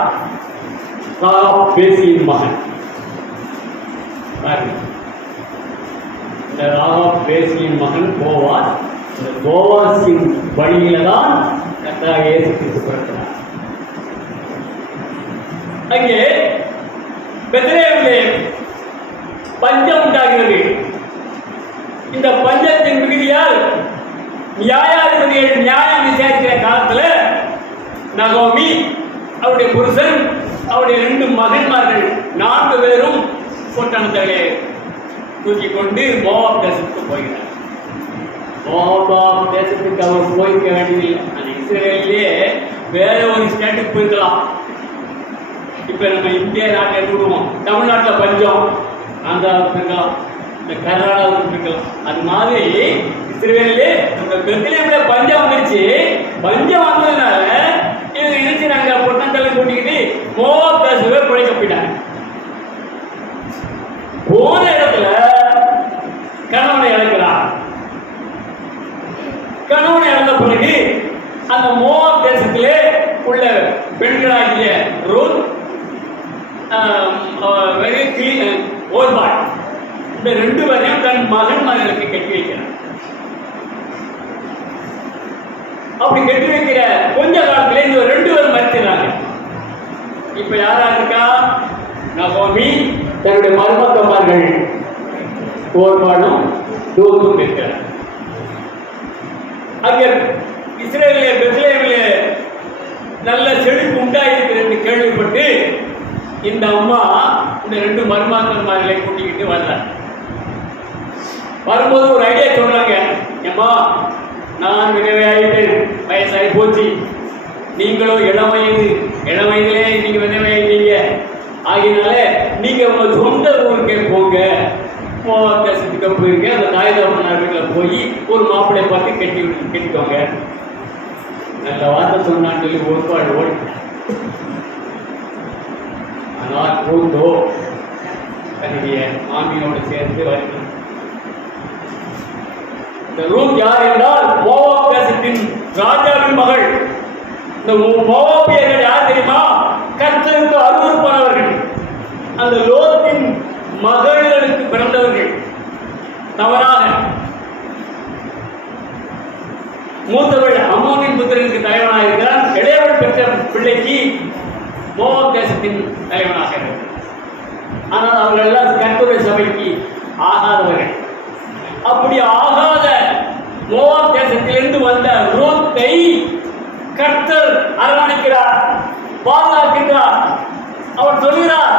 பேசியின் மகன். இந்த ராகாப் பேசியின் மகன் போவாஸ். இந்த போவாஸின் வழியில தான் கர்த்தராகிய இயேசு கிறிஸ்து பிறக்கிறார். அங்கே பெத்லகேமிலே பஞ்சம் உண்டாகிறது. இந்த பஞ்சத்தின் மிகுதியால் நியாயாதிபதிகள் நியாயம் விசாரிக்கிற காலத்துல நகோமி, அவருடைய புருஷன், அவருடைய 2 மகன்மார்கள் 4 பேரும் பொட்டணத்தை தூக்கி கொண்டு மோவாப் தேசத்துக்கு போகிறார். மோவாப் தேசத்துக்கு அவர் போயிருக்க வேண்டியதில்லை. அந்த இஸ்ரேலிலே வேற ஒரு ஸ்டேட்டுக்கு போயிருக்கலாம். இப்ப நம்ம இந்திய நாட்டை விடுவோம், தமிழ்நாட்டில் பஞ்சம், ஆந்திராவுக்கு இருக்கலாம், இந்த கர்நாடகாவுக்கு இருக்கலாம். அது மாதிரி இஸ்ரேலிலே பெத்லகேம்ல பஞ்சம் வந்துருச்சு. பஞ்சம் வந்ததுனால இவங்க நினைச்சாங்க பொட்டணத்தை கூட்டிக்கிட்டு மோவாப் தேசத்தை பிழைக்க போயிட்டாங்க. போன இடத்துல கணவனை இழக்கிறார். கணவனை இழந்த பிறகு அந்த மோவாப் தேசத்திலே உள்ள பெண்களாகிய ரூத், ஓர்பாள், இந்த 2 பேரையும் தன் மகன்மார்களுக்கு கட்டி வைக்கிறார். அப்படி கட்டி வைக்கிற கொஞ்ச காலத்திலே இந்த 2 பேரும் மறுக்கிறாங்க. இப்ப யாரா இருக்கா? நகோமி தன்னுடைய மருமக்கமார்கள் ஓர்பாளும் ரூத்தும் இருக்கிறார். அங்க இஸ்ரேலிலே பெத்லெஹேமிலே நல்ல செழிப்பு உண்டாயிருக்கிறது என்று கேள்விப்பட்டு இந்த அம்மா இந்த 2 மருமக்கன்மார்களை கூட்டிக்கிட்டு வந்தார். வரும்போது ஒரு ஐடியா சொல்றாங்க, ஏம்மா நான் விதவை ஆயிட்டேன், வயசாகி போச்சு, நீங்களும் இளம் வயதிலே நீங்க விதவை ஆயிட்டீங்க, ஆகினால நீங்க உங்க சொந்த ஊருக்கே போங்க, தேசத்துக்கு போயிருக்க அந்த தாய் தகப்பனார் வீட்டில் போய் ஒரு மாப்பிள்ளை பார்த்து கட்டிக்கோங்க. நல்ல வார்த்தை சொன்னான்னு சொல்லி ஒருபாடு ஓடி. ஆனால் ரூத்தோ தன்னுடைய மாமியோடு சேர்ந்து வருகிறார். இந்த ரூத் யார் என்றால் மோவாப் தேசத்தின் ராஜாவின் மகள். இந்த மோவாபியர்கள் யார் தெரியுமா? கர்த்தருக்கு அருவருப்பானவர்கள், அந்த லோத்தின் மகள்களுக்கு பிறந்தவர்கள். தவறாக மூத்தவள் அம்மோனின் புத்திரனுக்கு தலைவனாக இருக்கிறான், இளையவள் பெற்ற பிள்ளைக்கு மோவாப் தேசத்தின் தலைவனாக இருக்கிறார். ஆனால் அவர்கள் எல்லாம் கர்த்தருடைய சபைக்கு ஆகாதவர்கள். அப்படி ஆகாத மோவாப் தேசத்திலிருந்து வந்த ரூத்தை கர்த்தர் அரவணைக்கிறார், பாதுகாக்கின்றார். அவர் சொல்கிறார்,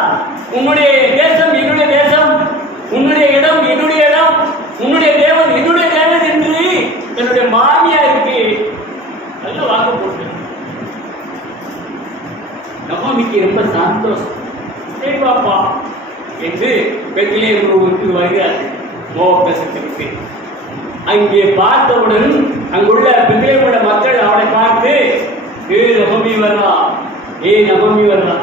உன்னுடைய தேசம் என்னுடைய தேசம், உன்னுடைய இடம் என்னுடைய இடம், உன்னுடைய தேவன் என்னுடைய தேவன் என்று என்னுடைய மாமியாருக்கு நல்ல வாக்கு போட்டு நகோமிக்கு ரொம்ப சந்தோஷம். சரி பாப்பா என்று பெத்லெஹேமுக்கு வருகிறார்கள் மோவாப் தேசத்திற்கு. அங்கே பார்த்தவுடன் அங்குள்ள பெத்லெஹேமுள்ள மக்கள் அவனை பார்த்து, நகோமி வர்றா, நகோமி வர்றா.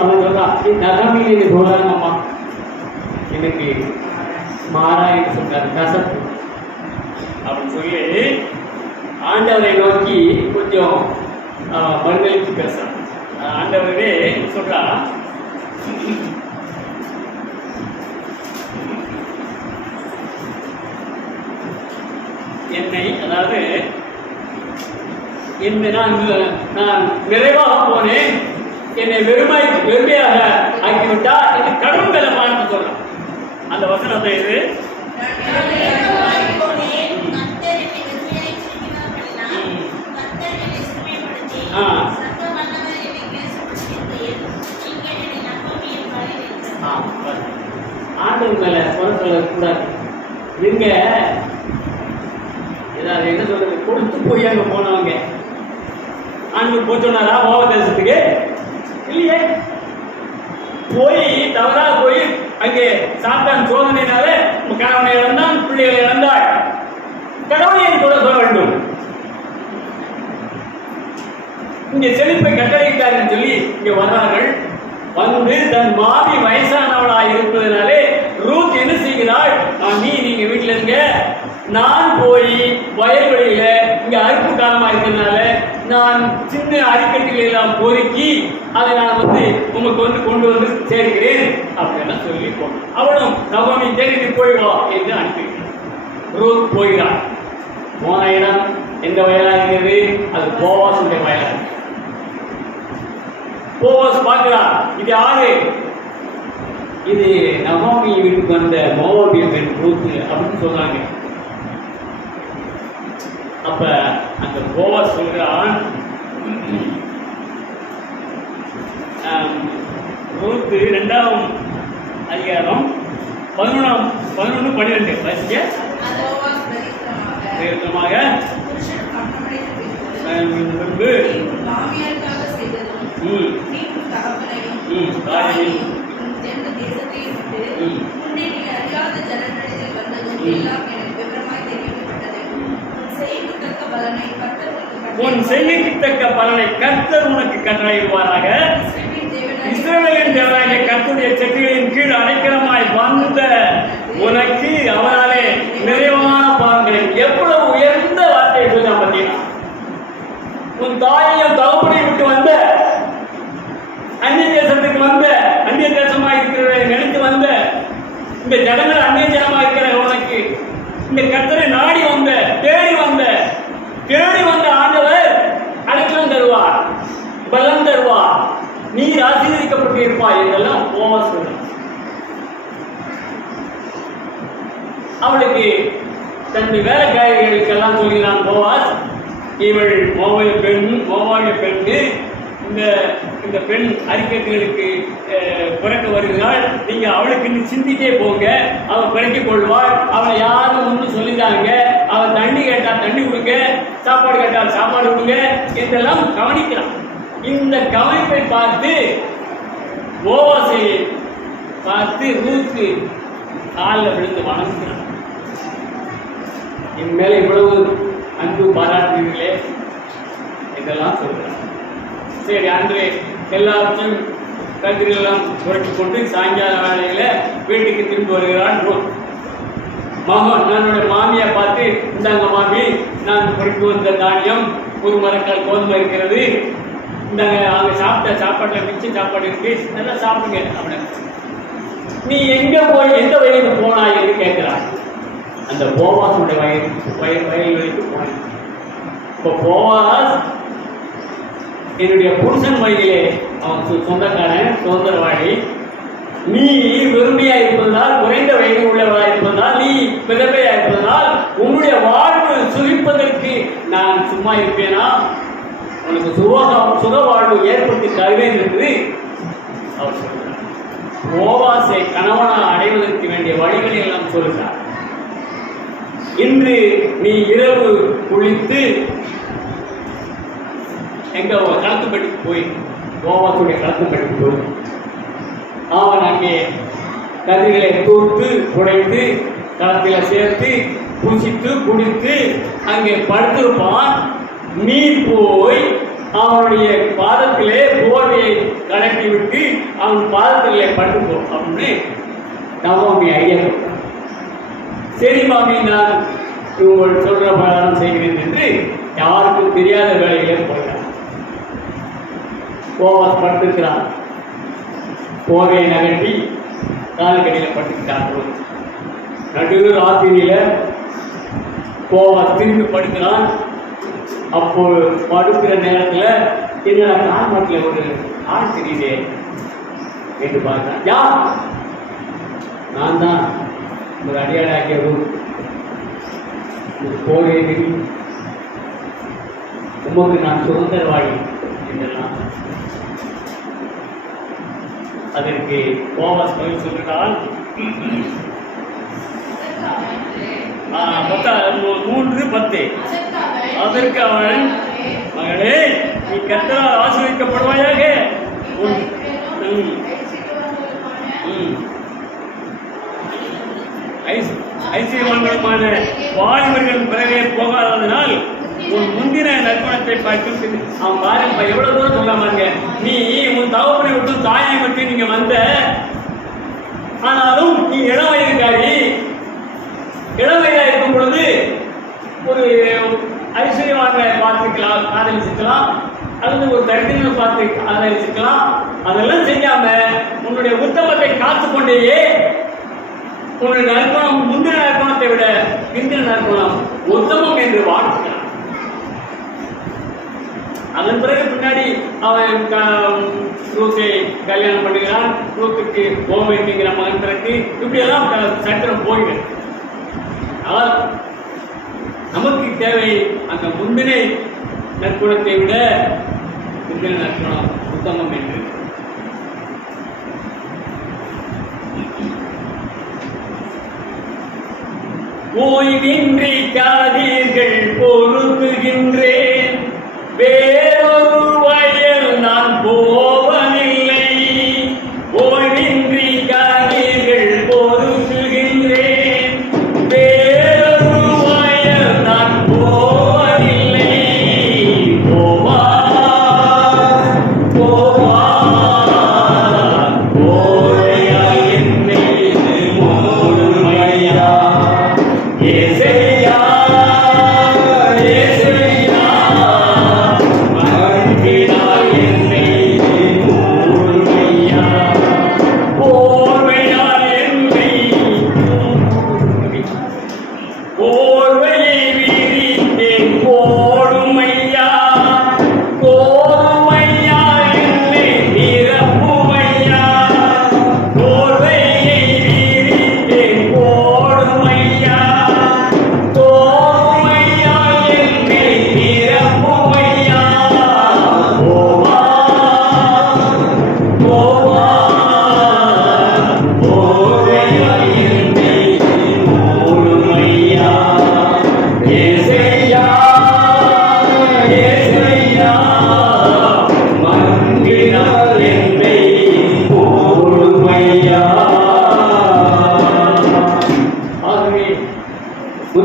அவன் சொல்றா, நகமியிலே போறாங்கம்மா, எனக்கு மாறா என்று சொன்னார், கசப்பு அப்படின்னு சொல்லி ஆண்டவரை நோக்கி கொஞ்சம் மறுதளித்து பேசுறான். ஆண்டவரே சொல்றா, என்னை, அதாவது நான் நிறைவாக போனேன், என்னை வெறுமையாக ஆக்கிவிட்டா இது கடும் பலமானு சொல்றான். அந்த வசனத்தை இது ஆண்டவர் மேல குறை சொல்லக்கூடாது. நீங்க ஏதாவது என்ன சொல்றது, கொடுத்து போய் அங்க போனவங்க ஆண்டவர் போய் சொன்னாரா மோவாப் தேசத்துக்கு? இல்லையே. போய் தவறா போய் அங்கே சாத்தான் சோதனையினால கணவனை இழந்தான், பிள்ளைகளை இழந்தாள். கடவுளை கூட சொல்ல வேண்டும். இங்க செழிப்பை கட்டளையிட்டார் சொல்லி இங்க வர்றார்கள். வந்து தன் மாமி வயசானவளாக இருப்பதனாலே ரூத் என்ன செய்கிறாள், நீங்க வீட்டுல இருங்க, நான் போய் வயல்வெளியில இங்க அறுப்பு காலமா இருக்கிறதுனால நான் சின்ன அரிக்கட்டிகளை எல்லாம் பொறுக்கி அதை நான் உங்களுக்கு கொண்டு வந்து சேர்க்கிறேன் அப்படின்னு சொல்லி போனோம். அவனும் நகோமி தேடி போய் வா என்று அனுப்பினான். ரூத் போகிறான். போன இடம் எந்த வயலா இருக்கிறது? அது போவாசுடைய வயலா இருக்கு. போவாஸ் பார்க்கிறான், இது யாரு? இது நகோமி வீட்டுக்கு வந்த மோவாபிய பெண் ரூத் அப்படின்னு சொல்றாங்க. அப்ப அந்த போவாஸ் சொல்றான், ரூத் 2ஆம் அதிகாரம் 11-12 வாசிக்க. உன் செய்யத்தக்க பலனை கர்த்தர் உனக்கு கட்டளையிடுவாராக. இஸ்ரவேலின் தேவனாகிய கர்த்தருடைய செட்டைகளின் கீழ் அடைக்கலமாய் வந்த உனக்கு அவராலே நிறைவான பாவங்களை, எவ்வளவு உயர்ந்த வார்த்தையை சொல்லி பார்த்தீங்கன்னா தாயையும் தகப்பனையும் விட்டு வந்த, அந்நிய தேசத்துக்கு வந்த, அந்நிய தேசமா இருக்கிற நினைத்து வந்த, இந்த ஜனங்கள் அந்நிய ஜனமா இருக்கிற உனக்கு இந்த கர்த்தரை நாடி வந்த, தேடி வந்த ஆண்டவர் அடைக்கலம் தருவார், பலம் தருவார், நீ ஆசீர்வதிக்கப்பட்டு இருப்பாய் என்றெல்லாம் போவாஸ் சொல்றார். அவளுக்கு தன்னுடைய வேலைக்காரிகளுக்கெல்லாம் சொல்கிறான் போவாஸ், இவள் மோவாவிய பெண்ணு, இந்த பெண் அறிக்கைகளுக்கு பிறக்க வருகிறாள், நீங்க அவளுக்கு சிந்திட்டே போங்க, அவள் பிறக்கிக் கொள்வாள், அவளை யாரும் ஒன்றும் சொல்லிதாங்க, அவள் தண்ணி கேட்டா தண்ணி கொடுங்க, சாப்பாடு கேட்டால் சாப்பாடு கொடுங்க என்றெல்லாம் கவனிக்கிறான். இந்த கவனிப்பை பார்த்து போவாசை பார்த்து ரூத்து காலில் விழுந்து வணங்குகிறான். என் மேல இவ்வளவு அன்பு பாராட்டுவீர்களே இதெல்லாம் சொல்கிறான். சரி, அன்று எல்லாத்தையும் கதிரெல்லாம் புரட்டி கொண்டு சாயங்கால வேலையில வீட்டுக்கு திரும்பி வருகிறான். என்னுடைய மாமியை பார்த்து, இந்தாங்க மாமி, நான் பொறுப்பு வந்த தானியம், ஒரு மரக்கால் கோதுமை இருக்கிறது, இந்தாங்க அவங்க சாப்பிட்ட சாப்பாட்டில் மிச்சம் சாப்பாடு இருக்கு, நல்லா சாப்பிடுங்க அப்படின்னு. நீ எங்க போய் எந்த வயலுக்கு போனாய் என்று கேட்கிறான். அந்த போவாசுடைய வயல்வெளிக்கு போனேன். இப்போ போவாஸ் என்னுடைய புருஷன் வயலிலே அவன் சொந்தக்காரன், சுதந்திரவாளி. நீ வெறுமையா இருப்பதனால், குறைந்த வயது உள்ளவளா இருப்பதனால், நீ விதவையா இருப்பதனால் உன்னுடைய வாழ்வு சுகிப்பதற்கு நான் சும்மா இருப்பேனா? உனக்கு சுக வாழ்வு ஏற்படுத்தி தருவேன் என்று அவர் சொல்கிறார். போவாசை கணவனாக அடைவதற்கு வேண்டிய வழிகளை எல்லாம் சொல்கிறார். இன்று நீ இரவு குளித்து எங்க களத்துப்பட்டிக்கு போய், போவாசுடைய களத்துப்பட்டிக்கு போய் அவன் அங்கே கதிர்களை தூர்த்து குடைத்து களத்தில் சேர்த்து பூசித்து குடித்து அங்கே படுத்திருப்பான். நீ போய் அவனுடைய பாதத்திலே போர்வையை கலட்டி விட்டு அவன் பாதத்திலே படுத்துப்போ அப்படின்னு நவமி ஐயா சொல்றான். சரி மாமி, நான் உங்கள் சொல்ற பிரகாரம் செய்கிறேன் என்று யாருக்கும் தெரியாத வேலையிலே போயிட்டான். போவாஸ் படுத்துக்கிறான். போர்வையை நகட்டி காலக்கடியில் படுத்துக்கிட்டான். நடு ராத்திரியில போவாஸ் திரும்பி படுக்கிறான். அப்போ படுக்கிற நேரத்தில் என்னோட கால்மாட்டில் ஒரு ஆள் தெரியுதே என்று பார்த்தான். யார்? நான் தான் ஒரு அடியாடாக்கிய போரே உமக்கு நான் சுதந்திரவாளி என்றெல்லாம். அதற்கு போவாஸ் பதில் சொல்கிறான். 3:10. அதற்கு அவன், மகளே, நீ கர்த்தரால் ஆசீர்வதிக்கப்படுவாயாக, ஐஸ்வர்யவான்களுமான வாலிபர்கள் பிறவே போகாததனால் உன் முந்தின நற்குணத்தை பார்த்து அவன் பாருப்பா எவ்வளவு தூரம் சொல்லாமாங்க. நீ உன் தகப்பனை விட்டு தாயை விட்டு நீங்க வந்த, ஆனாலும் நீ இளம் வயதுக்காரி. இளம் வயதா இருக்கும் பொழுது ஒரு ஐஸ்வர்யவான்களை பார்த்துக்கலாம், காதலிச்சுக்கலாம், அல்லது ஒரு தரித்திரங்களை பார்த்து காதலிச்சுக்கலாம். அதெல்லாம் செய்யாம உன்னுடைய உத்தமத்தை காத்துக்கொண்டேயே உன்னுடைய நற்குணம் முந்தின நற்குணத்தை விட பிந்தின நற்குணம் உத்தமம் என்று வாழ்த்துக்கிறான். அதன் பிறகு பின்னாடி அவன் ரூத்தை கல்யாணம் பண்ணுகிறான். ரூத்துக்கு ஓமைங்கிற மகன் பிறகு இப்படியெல்லாம் சரித்திரம் போய்கள். ஆனால் நமக்கு தேவை அந்த முந்தினை நற்குணத்தை விட பிந்தின நற்குணம் உத்தமம் என்று. ஓய்வின்றி காதீர்கள் பொருத்துகின்றேன், வேறொரு வயல் நான் போவதில்லை. ஓய்வின்றி காதீர்கள் பொருத்துகின்றேன், வேறொரு வயல் நான் போவதில்லை. போவா போவா போயா என்னை மூடுமையா. ஏசையா ஏசையா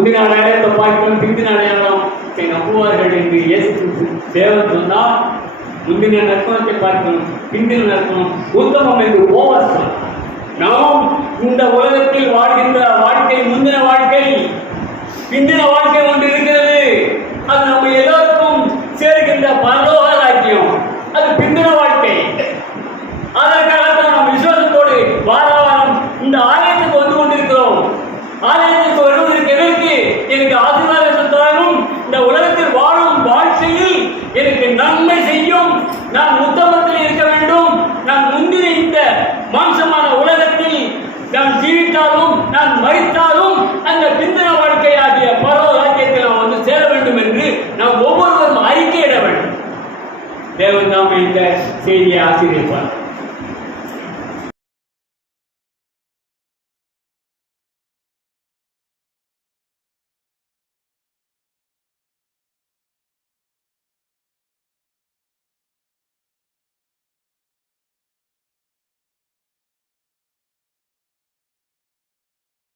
முந்தின அடையாளத்தை பார்க்கணும், பிந்தின அடையாளத்தை நம்புவார்கள் என்று இயேசு தேவன் சொன்னால், முந்தின நற்குணத்தை பார்க்கணும், பிந்தின நற்குணம் உத்தமம் என்று ஓவர் சொன்னார். நாம் இந்த உலகத்தில் வாழ்கின்ற வாழ்க்கை முந்தின வாழ்க்கை, பிந்தின வாழ்க்கை ஒன்று இருக்கிறது. அது நம்ம எல்லோருக்கும் சேர்கின்ற பரலோக ராஜ்யம், அது பிந்தின வாழ்க்கை. அதற்காகத்தான் நாம் விசுவாசத்தோடு வார வாரம் இந்த ஆலயத்துக்கு வந்து கொண்டிருக்கிறோம். ஆலயத்துக்கு வருவதற்கு எதற்கு? எனக்கு ஆசீர்வாதம் தரணும், இந்த உலகத்தில் வாழும் வாழ்க்கையில் எனக்கு நன்மை செய்யும், நான் உத்தமத்தில் இருக்க வேண்டும், நான் முந்தின இந்த மாம்சமான உலகத்தில் நான் ஜீவித்தாலும் நான் மரித்தாலும் அந்த பிந்தின வாழ்க்கை ஆகிய பரலோக ராஜ்யத்தில் நாம் வந்து சேர வேண்டும் என்று நாம் ஒவ்வொருவரும் அறிக்கையிட வேண்டும். தேவன் தாமே இந்த செய்தியை ஆசீர்வதிப்பார்.